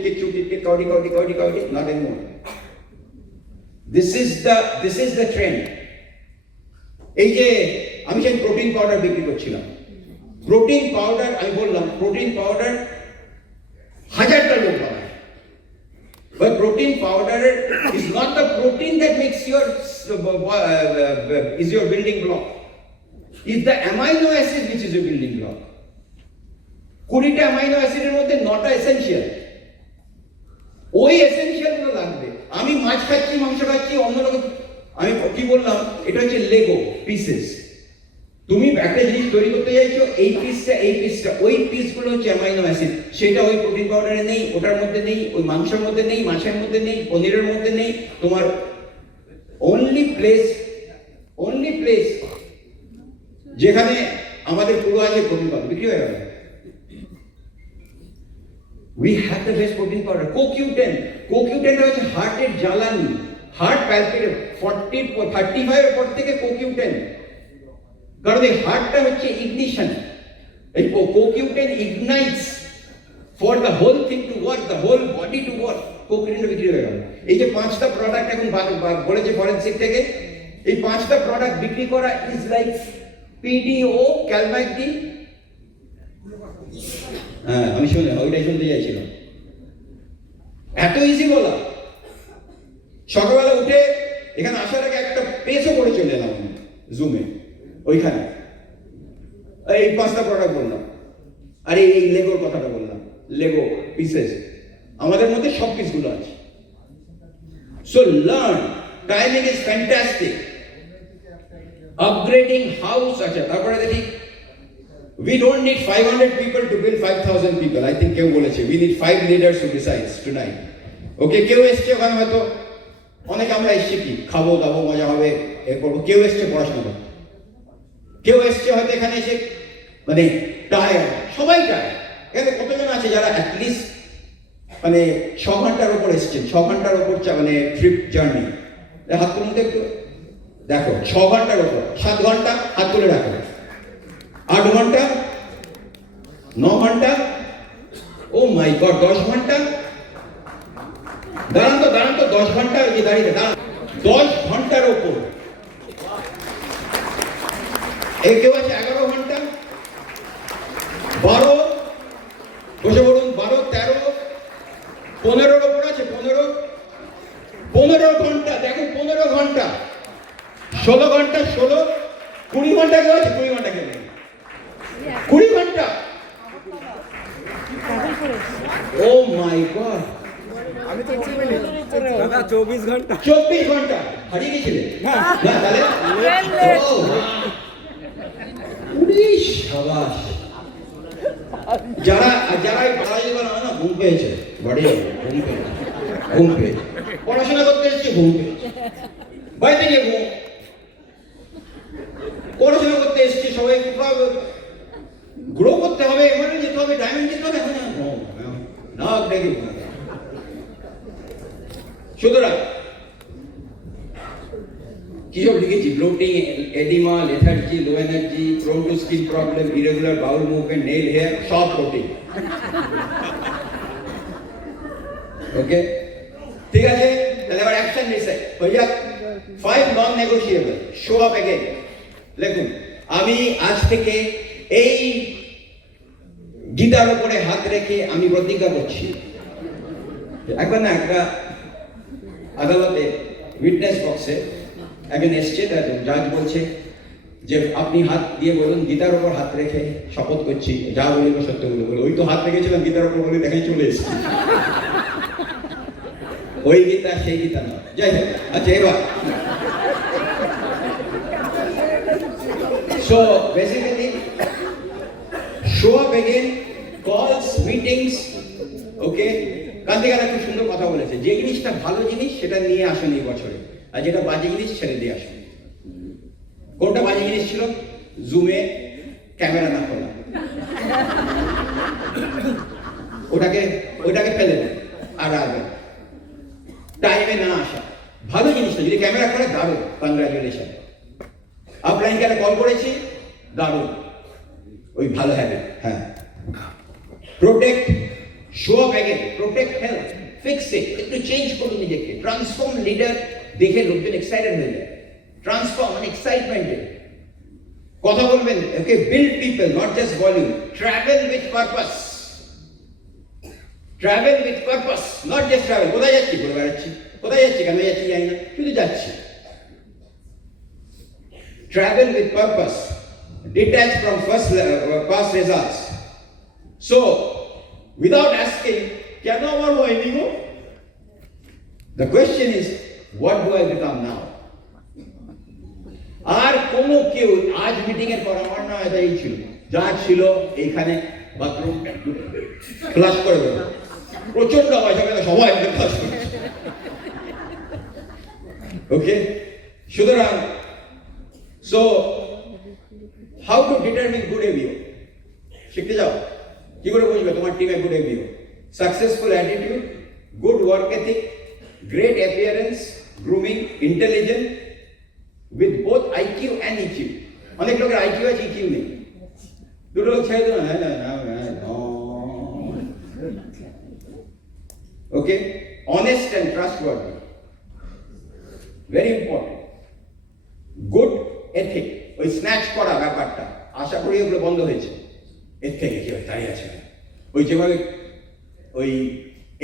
কাউডি, not anymore. This is the trend. এই যে আমি সেই প্রোটিন পাউডার বিক্রি করছিলাম, প্রোটিন পাউডার, আমি বললাম প্রোটিন পাউডার হাজারটা লোক বানায়, but protein powder is not the protein that makes your is your building block. It's the amino acid which is your building block. 20টা অ্যামাইনো অ্যাসিডের মধ্যে 9টা এসেনশিয়াল, ওই এসেনশিয়াল গুলো লাগবে। আমি মাছ খাচ্ছি, মাংস খাচ্ছি, অন্য লোক, আমি কি বললাম, এটা হচ্ছে লেগো পিসেস। তুমি একটা জিনিস তৈরি করতে চাইছো, এই পিসটা, ওই পিসগুলো হচ্ছে অ্যামাইনো অ্যাসিড। সেটা ওই প্রোটিন পাউডারে নেই, ওটার মধ্যে নেই, ওই মাংসের মধ্যে নেই, মাছের মধ্যে নেই, পনিরের মধ্যে নেই। তোমার অনলি প্লেস যেখানে আমাদের পুরো আছে প্রোটিন পাউডার বিক্রি হয়ে গেল। We have the best protein powder. CoQ10 হচ্ছে হার্টের জ্বালানি, হার্ট প্যালপিটেট 35 এর পর থেকে CoQ10, কারণ এই হার্টটা হচ্ছে ইগনিশন। এই CoQ10 ignites for the whole thing to work, the whole body to work. CoQ10 বিক্রি হয়ে গেল। এই যে 5টা প্রোডাক্ট এখন বলেছে ফরেনসিক থেকে, এই 5টা প্রোডাক্ট বিক্রি করা ইজ লাইক PDO, ক্যালম্যাকডি। হ্যাঁ, আমি ওইটাই শুনতে চাইছিলাম। এত ইজি বলা। সকালবেলা উঠে এখানে আসার আগে একটা পেজও করে চলে এলাম জুমে, ওইখানে এই 5টা প্রোডাক্ট বললাম, আর এই লেগোর কথাটা বললাম, লেগো পিসেস আমাদের মধ্যে সব পিসগুলো আছে। So learn, timing is fantastic. Upgrading house আছে, তারপরে দেখি we don't need 500 people to build 5,000 people. I think কেউ বলেছে we need 5 leaders to decide tonight. ওকে, কেউ এসছে ওখানে, হয়তো অনেকে আমরা এসছি কি খাবো দাবো মজা হবে এ করবো, কেউ এসছে পড়াশোনা করতে, কেউ এসছে হয়তো এখানে এসে মানে টায়ার্ড, সবাই টায়ার্ড। এখানে কতজন আছে যারা অ্যাটলিস্ট মানে 6 ঘন্টার উপর এসছেন, 6 ঘন্টার উপর মানে ট্রিপ জার্নি, হাত তুলুন তো একটু, দেখো 6 ঘন্টার উপর, 7 ঘন্টা হাত তুলে রাখো, 8 ঘন্টা, 9 ঘন্টা, ও মাই গড 10 ঘন্টা, দাঁড়ান তো 10 ঘন্টা দাঁড়িয়ে দাঁড়ান, 10 ঘন্টার উপর। কেউ আছে 11 ঘন্টা, 12, বসে বলুন 12, 13, 15-র উপর আছে, 15 ঘন্টা, দেখো 15 ঘন্টা, 16 ঘন্টা, 16, 20 ঘন্টা কেউ আছে, 20 ঘন্টা কেউ নেই, 20 ঘন্টা। ও মাই গড, আমি তো দাদা 24 ঘন্টা 24 ঘন্টা হারিয়ে গেছিলে না তাহলে সাবাস। যারা না ঘুম পেয়েছে, বাড়ি ঘুম পেয়েছে, পড়াশোনা করতে এসছে ঘুম পেয়েছে, বাড়িতে গিয়ে ঘুম, পড়াশোনা করতে এসছে, সবাই গ্রো করতে হবে, এমআরএল যেতে হবে, ডায়মন্ড যেতে হবে, না দেখি। সুতরাং কি সব লিখেছি, bloating, edema, lethargy, low energy, prone to skin problem, irregular bowel movement, nail hair, সব প্রোটিন। ওকে, ঠিক আছে, তাহলে এবার অ্যাকশন ডিসাইড হয়ে যাক। 5 non negotiable, show up again. দেখুন, আমি আজ থেকে এই গীতার উপরে হাত রেখে আমি প্রতিজ্ঞা করছি, একবার না একটা আদালতে উইটনেস বক্সে একজন এসছে, তার জাজ বলছে যে আপনি হাত দিয়ে বলুন গীতার উপর হাত রেখে শপথ করছি যা বলিব সত্য বলবো। ওই তো হাত রেখেছিলাম গীতার উপর বলে দেখাই চলে এসেছি, ওই গীতা সেই গীতা না, যাই হোক। আচ্ছা, এবার so basically show up again, calls, meetings, okay? কান্তিকারা খুব সুন্দর কথা বলেছে, যে জিনিসটা ভালো জিনিস সেটা নিয়ে আসুন এই বছরে, আর যেটা বাজে জিনিস ছেড়ে দিয়ে আসুন। কোনটা বাজে জিনিস ছিল? জুমে ক্যামেরা না খোলা, ওটাকে ফেলে দেন আর আসবেন, টাইমে না আসা ভালো জিনিসটা। যদি ক্যামেরা খোলা, দারুণ, কনগ্রাচুলেশন। আপলাইন কেন কল করেছি, দারুণ, ওই ভালো হ্যাবিট। হ্যাঁ, protect, show up again, protect health, fix it, একটু চেঞ্জ করুন নিজেকে, ট্রান্সফর্ম। লিডার দেখে লোকজন এক্সাইটেড হয়ে যায়, ট্রান্সফর্ম মানে এক্সাইটমেন্টে। কথা বলবেন, okay, build people, not just volume, travel with purpose, travel with purpose, not just travel. কোথায় যাচ্ছি? ঘুরে বেড়াচ্ছি। কোথায় যাচ্ছি? কেন যাচ্ছি জানি না, শুধু যাচ্ছি। Travel with purpose, detached from past results. So, without asking, can our hojni go? The question is, what do I become now? আর কোন কেউ আজ মিটিং এর পর আমার না এটাই ছিল, যা ছিল এইখানে বাথরুম ফ্লাশ করে দেবো, প্রচন্ড আওয়াজ হবে, সবাই ফ্লাশ করছে। ওকে, সুতরাং so how to determine good ABO? শিখতে যাও, কি করে বুঝবে তোমার টিমে good ABO? Successful attitude, good work ethic, great appearance, grooming, intelligent, with both IQ and EQ. অনেক লোকের IQ আছে, EQ নেই। দুটো লোক ছেড়ে দেবে না, ওকে, honest and trustworthy, very important. Good ethic, ওই স্ন্যাচ করা ব্যাপারটা আশা করি এগুলো বন্ধ হয়েছে। এর থেকে কি হয়, দাঁড়িয়ে আছে ওই যেভাবে ওই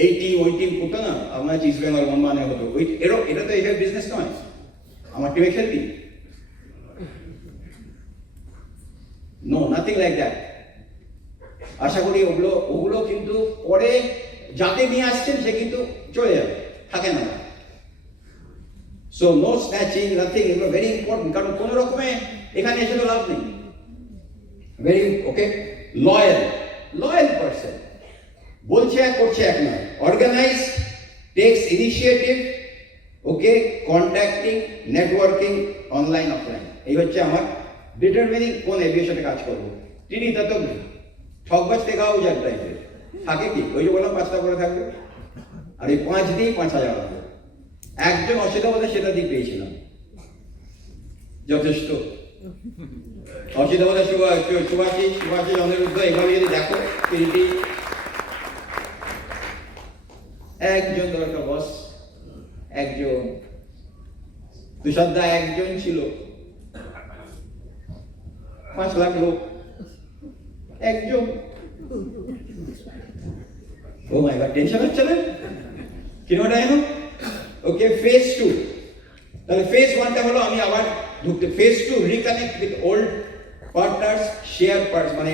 এই টিম ওই টিম করতো না, আমার ইস্ট বেঙ্গল মানে হতো ওই এটা তো এইভাবে বিজনেস নয়। আমার টিমে খেলবি, নো, নাথিং লাইক দ্যাট। আশা করি ওগুলো কিন্তু পরে যাতে নিয়ে আসছেন সে কিন্তু চলে যাবে, থাকে না। So no snatching, nothing, এগুলো ভেরি ইম্পর্টেন্ট, কারণ কোন রকমে এখানে এসে তো লাভ নেই। ভেরি ওকে, লয়াল পারসন, বলছে এক করছে এক নয়, অর্গানাইজ, টেক্স ইনিশিয়েটিভ, ওকে, কন্ট্যাক্টিং, নেটওয়ার্কিং, অনলাইন অফলাইন, এই হচ্ছে আমার ডিটারমিনিং কোন এবিএর সাথে কাজ করবো। তিনি তত ঠকবাজ দেখাও যার টাইপের থাকে, কি ওই যে বললাম 5টা করে থাকবে, আর এই 5 দিয়েই 5,000 হবে। একজন অসুবিধা সেটা দিয়ে পেয়েছিলাম, যথেষ্ট। অসুবিধা সুভাষী অনিরুদ্ধ, এভাবে যদি দেখো, একজন দরকার বস, একজন। তুষারদা একজন ছিল, 5 লাখ লোক, একজন। ও মাই গড, টেনশন হচ্ছে না? কিনোটা এনো? ওকে, ফেজ 2, তাহলে ফেজ 1টা হলো আমি আবার ঢুকতে, phase 2 reconnect with old partners, share parts, মানে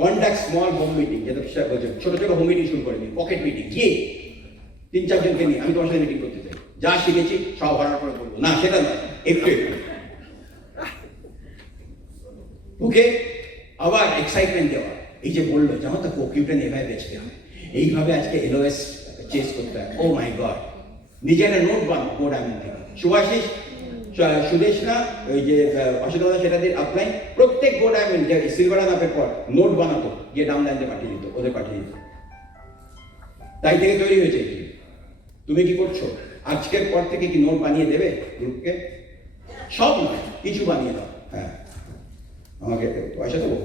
কন্ট্যাক্ট স্মল হোম মিটিং, যেটা বলছে ছোট ছোট হোম মিটিং শুরু করে দিই, পকেট মিটিং, গিয়ে 3-4 জনকে নিয়ে আমি তোমার সাথে মিটিং করতে চাই, যা শিখেছি সব ভাড়া করে করবো না, সেটা নয়, একটু ওকে। আবার এক্সাইটমেন্ট দেওয়া, এই যে বললো যেমন তো কোকিউটেন এভাবে বেচতে হবে, এইভাবে আজকে এলওএস চেস করতে হয়, ও মাই গড, নিজেরা নোট বানাও কোড আমি থেকে, সুভাষিস সুদেশ না ওই যে অসুবিধা সেটা দিয়ে আপলাইন, প্রত্যেক বোর্ড আইমিন যে সিলভার আপের পর নোট বানাতো, গিয়ে ডাউনলাইনে পাঠিয়ে দিত, ওদের পাঠিয়ে দিত। তাই থেকে তৈরি হয়েছে। তুমি কি করছো? আজকের পর থেকে কি নোট বানিয়ে দেবে গ্রুপকে? সব নয়, কিছু বানিয়ে দাও। হ্যাঁ, আমাকে পয়সা দেবো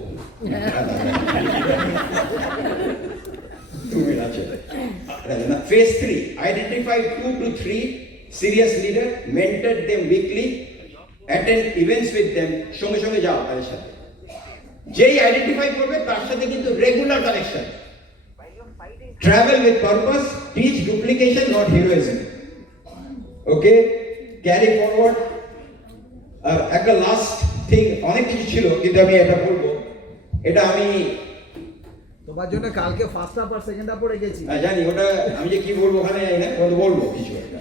তুমি আছে না। Phase 3, identify 2 to 3 serious leader, mentor them weekly, attend events with them, সঙ্গে সঙ্গে যাও তাদের সাথে, যেই আইডেন্টিফাই করবে তার সাথে কিন্তু regular connection. Travel with purpose, teach duplication not heroism, okay, carry forward. আর একটা লাস্ট থিং, অনেক কিছু ছিল কিন্তু আমি এটা বলবো, এটা আমি তোমার জন্য কালকে ফার্স্ট হাফ আর সেকেন্ড হাফ পড়ে গেছি, জানি, ওটা আমি যে কি বলবো ওখানে জানি না, ওটা বলবো কিছু একটা,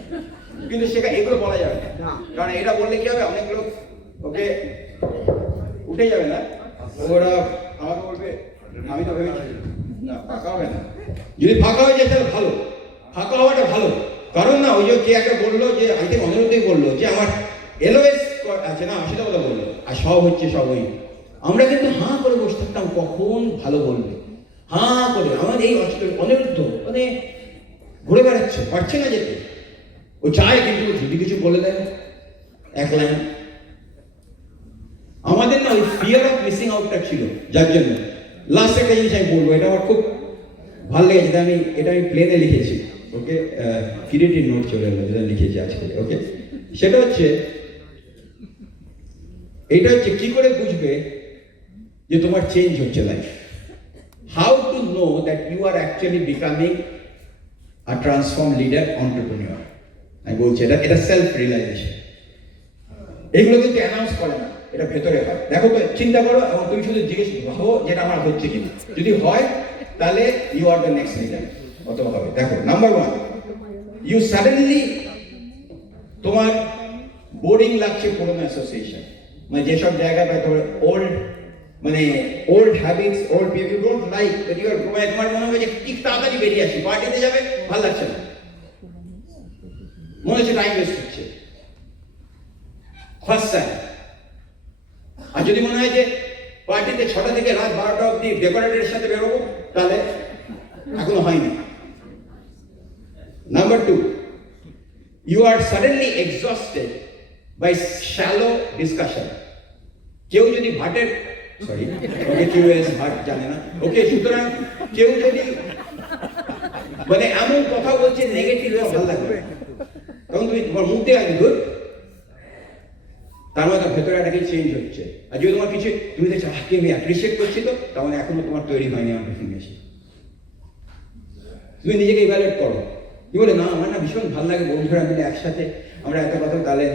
কিন্তু সেটা এগুলো বলা যাবে না, কারণ এটা বললে কি হবে, অনেক লোক ওকে উঠে যাবে না, ওরা আমাকে বলবে আমি তো ভেবেছি না, ফাঁকা হবে না। যদি ফাঁকা হয়ে যায় তাহলে ভালো, ফাঁকা হওয়াটা ভালো, কারণ না ওই যে কে একটা বললো যে আই থিঙ্ক অনিরুদ্ধই বললো যে আমার এলওএস আছে না, সেটা কথা বললো, আর সব হচ্ছে সবই। আমরা কিন্তু হাঁ করে বসে থাকতাম কখন ভালো বলবে, হাঁ করে। আমার এই অনিরুদ্ধ মানে ঘুরে বেড়াচ্ছে, পারছে না যেতে, ও চায় কিন্তু যদি কিছু বলে দেয় এক লাইন। আমাদের না ওই ফিয়ার অফ মিসিং আউটটা ছিল, যার জন্য লাস্ট একটা জিনিস আমি বলবো, এটা আমার খুব ভালো লেগেছে, এটা আমি প্লেনে লিখেছি, ওকে, ক্রিয়েটিভ নোট চলে এলো যেটা লিখেছি আজকে, ওকে। সেটা হচ্ছে এইটা হচ্ছে কি করে বুঝবে যে তোমার চেঞ্জ হচ্ছে life. How to know that you are actually becoming a transform leader entrepreneur. আমি বলছি এটা সেলফ রিয়েলাইজেশন। এগুলো কিন্তু অ্যানাউন্স করে না, এটা ভেতরে হয়। দেখো তো, চিন্তা করো এবং তুমি শুধু জিজ্ঞেস ভাবো যেটা আমার হচ্ছে কিনা। যদি হয় তাহলে you are the next leader, অথবা হবে। দেখো, নাম্বার 1, ইউ সাডেনলি তোমার বোরিং লাগছে পুরোনো অ্যাসোসিয়েশন, মানে যেসব জায়গায় তোমার old habits, old behaviour you don't like, but you are তোমার মনে হবে যে ঠিক তাড়াতাড়ি বেরিয়ে আসি, পার্টিতে যাবে, ভালো লাগছে না, মনে হচ্ছে টাইম ওয়েস্ট হচ্ছে, ফার্স্ট সাইন। আর যদি মনে হয় যে পার্টিতে 6টা থেকে রাত 12টা অবধি ডেকোরেটরের সাথে বেরোবো, তাহলে এখনো হয়নি। Number 2, you are suddenly exhausted by shallow discussion. কেউ যদি ভাটের ওকে কিউএস ভাট জানে না, ওকে, সুতরাং কেউ যদি মানে এমন কথা বলছে নেগেটিভ, ভালো লাগবে, তখন তুমি তোমার মুখ দিয়ে আগে গুড, তার মানে ভেতরে একটা চেঞ্জ হচ্ছে। আর যদি তোমার কিছু তুমি দেখছো হাকে আমি অ্যাপ্রিসিয়েট করছি, তো তার মানে এখনো তোমার তৈরি হয়নি আমার ফিনিশিং। তুমি নিজেকে ইভ্যালুয়েট করো, কি বলে না আমার না ভীষণ ভালো লাগে বন্ধুরা মিলে একসাথে আমরা এত কথা, তাহলে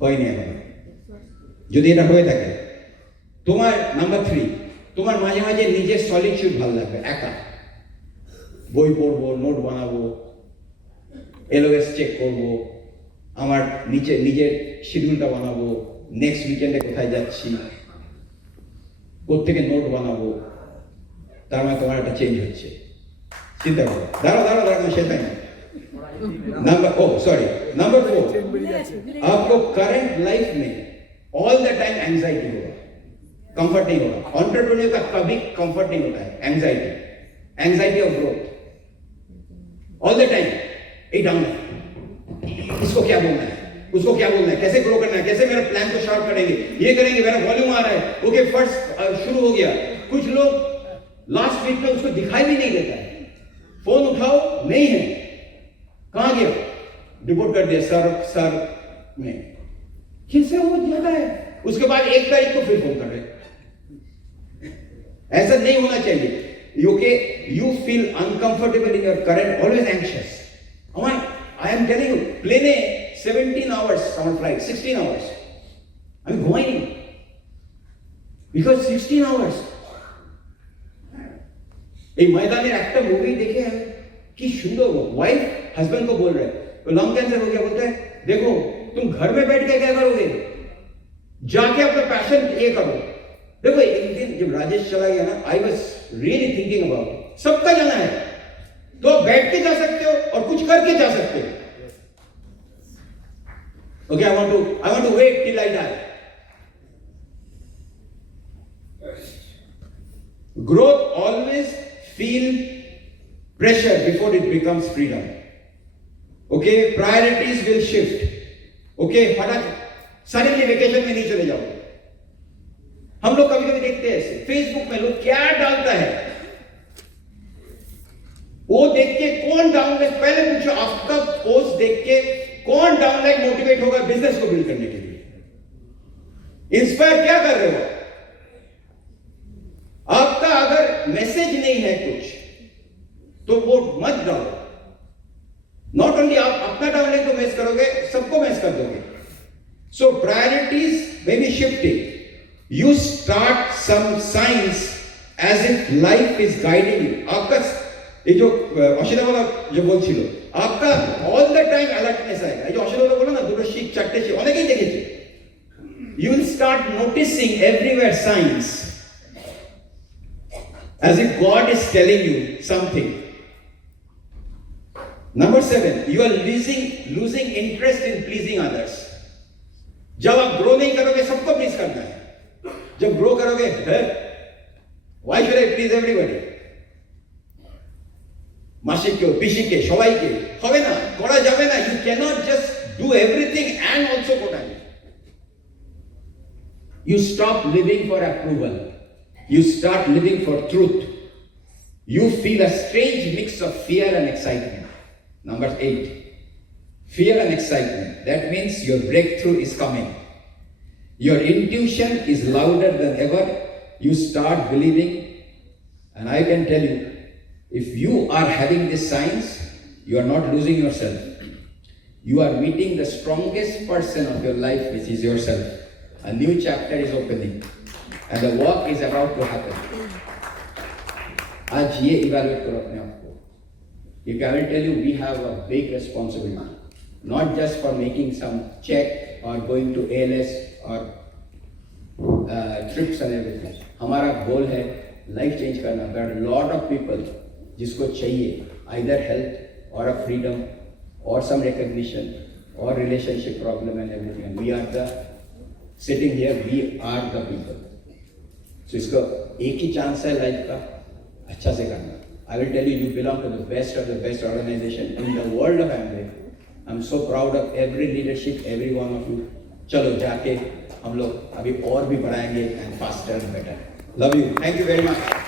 হয়নি এখন। যদি এটা হয়ে থাকে, তোমার নাম্বার 3, তোমার মাঝে মাঝে নিজের সলিটিউড ভালো লাগবে, একা বই পড়বো, নোট বানাবো, এলওএস চেক করবো, আমার নিজের শিডিউলটা বানাবো, নেক্সট উইকেন্ডে কোথায় যাচ্ছি, কোত্থেকে নোট বানাবো, তার মানে তোমার একটা চেঞ্জ হচ্ছে। চিন্তা করো, দাঁড়াও সেটাই না। नंबर 4, आपको करंट लाइफ में ऑल द टाइम एंजाइटी होगा, कंफर्ट नहीं होगा। एंटरप्रेन्योर का कभी कंफर्ट नहीं होता है, anxiety of growth, all the time ये डाउन है, इसको क्या बोलना है, उसको क्या बोलना है, कैसे ग्रो करना है, कैसे मेरा प्लान को शार्प करेंगे, ये करेंगे, मेरा वॉल्यूम आ रहा है, ओके फर्स्ट शुरू हो गया। कुछ लोग लास्ट वीक में उसको दिखाई भी नहीं देता है, फोन उठाओ नहीं है, कहां गया, रिपोर्ट कर दिया सर में, किससे वो ज्यादा है, उसके बाद 1 तारीख को फिर फोन कर रहे। ऐसा नहीं होना चाहिए। You feel uncomfortable in your current, always anxious. I am telling you, plane 17 hours on flight, 16 hours. I'm going because 16 hours. এই ময়দানের একটা মুভি দেখে কি সুন্দর, वाइफ हस्बैंड को बोल रहे हैं लंग कैंसर हो गया, बोलता है देखो तुम घर में बैठ के क्या करोगे, जाके अपना पैशन ये करो। देखो एक दिन जब राजेश चला गया ना, I was really thinking about, सबका जाना है तो बैठ के जा सकते हो और कुछ करके जा सकते हो। Okay, I want to wait till I die. Growth always feel pressure before it becomes freedom. Okay, priorities will shift. Okay, फटाक सडनली वेकेशन में नहीं चले जाओ। हम लोग कभी कभी देखते हैं ऐसे फेसबुक में लोग क्या डालता है, वो देख के कौन डाउनलाइक, पहले पूछो आपका पोस्ट देख के कौन डाउनलाइक मोटिवेट होगा बिजनेस को बिल्ड करने के लिए, इंस्पायर क्या कर रहे हो। आपका अगर मैसेज नहीं है कुछ तो वो मत डालो, नॉट ओनली आप अपना डालने को मिस करोगे, सबको मिस कर दोगे। So priorities may be shifting, you start some science as if life is guiding you. आपका ये जो অশিদা বলা যে বলছিল, आपका ऑल द टाइम अलर्टनेस आएगा। ये जो অশিদা বলা না, দুটো শিখ চারটে শিখ অনেকেই দেখেছে। You will start noticing everywhere signs as if God is telling you something. Number 7, you are losing interest in pleasing others. जब आप ग्रो नहीं करोगे सबको प्लीज करना है, जब ग्रो करोगे why should I please everybody, মাসিকে পিসিকে সবাইকে হবে না, করা যাবে না। You cannot just do everything and also go down. You stop living for approval, you start living for truth. You feel a strange mix of fear and excitement. Number 8, fear and excitement. That means your breakthrough is coming. Your intuition is louder than ever. You start believing, and I can tell you, if you are having these signs, you are not losing yourself. You are meeting the strongest person of your life, which is yourself. A new chapter is opening, and the work is about to happen. आज ये evaluate करो अपने आप को. I will tell you, we have a big responsibility, not just for making some check or going to ALS or trips and everything. हमारा goal है life change करना. There are a lot of people जिसको चाहिए either health or a freedom or some recognition or relationship problem and everything. And we are the sitting here. We are the people. So इसको एक ही chance है life का अच्छा से करना. I will tell you, you belong to the best of the best organization in the world of Amway. I'm so proud of every leadership, every one of you. चलो जाके हम लोग अभी और भी बढ़ाएंगे and faster and better. Love you. Thank you very much.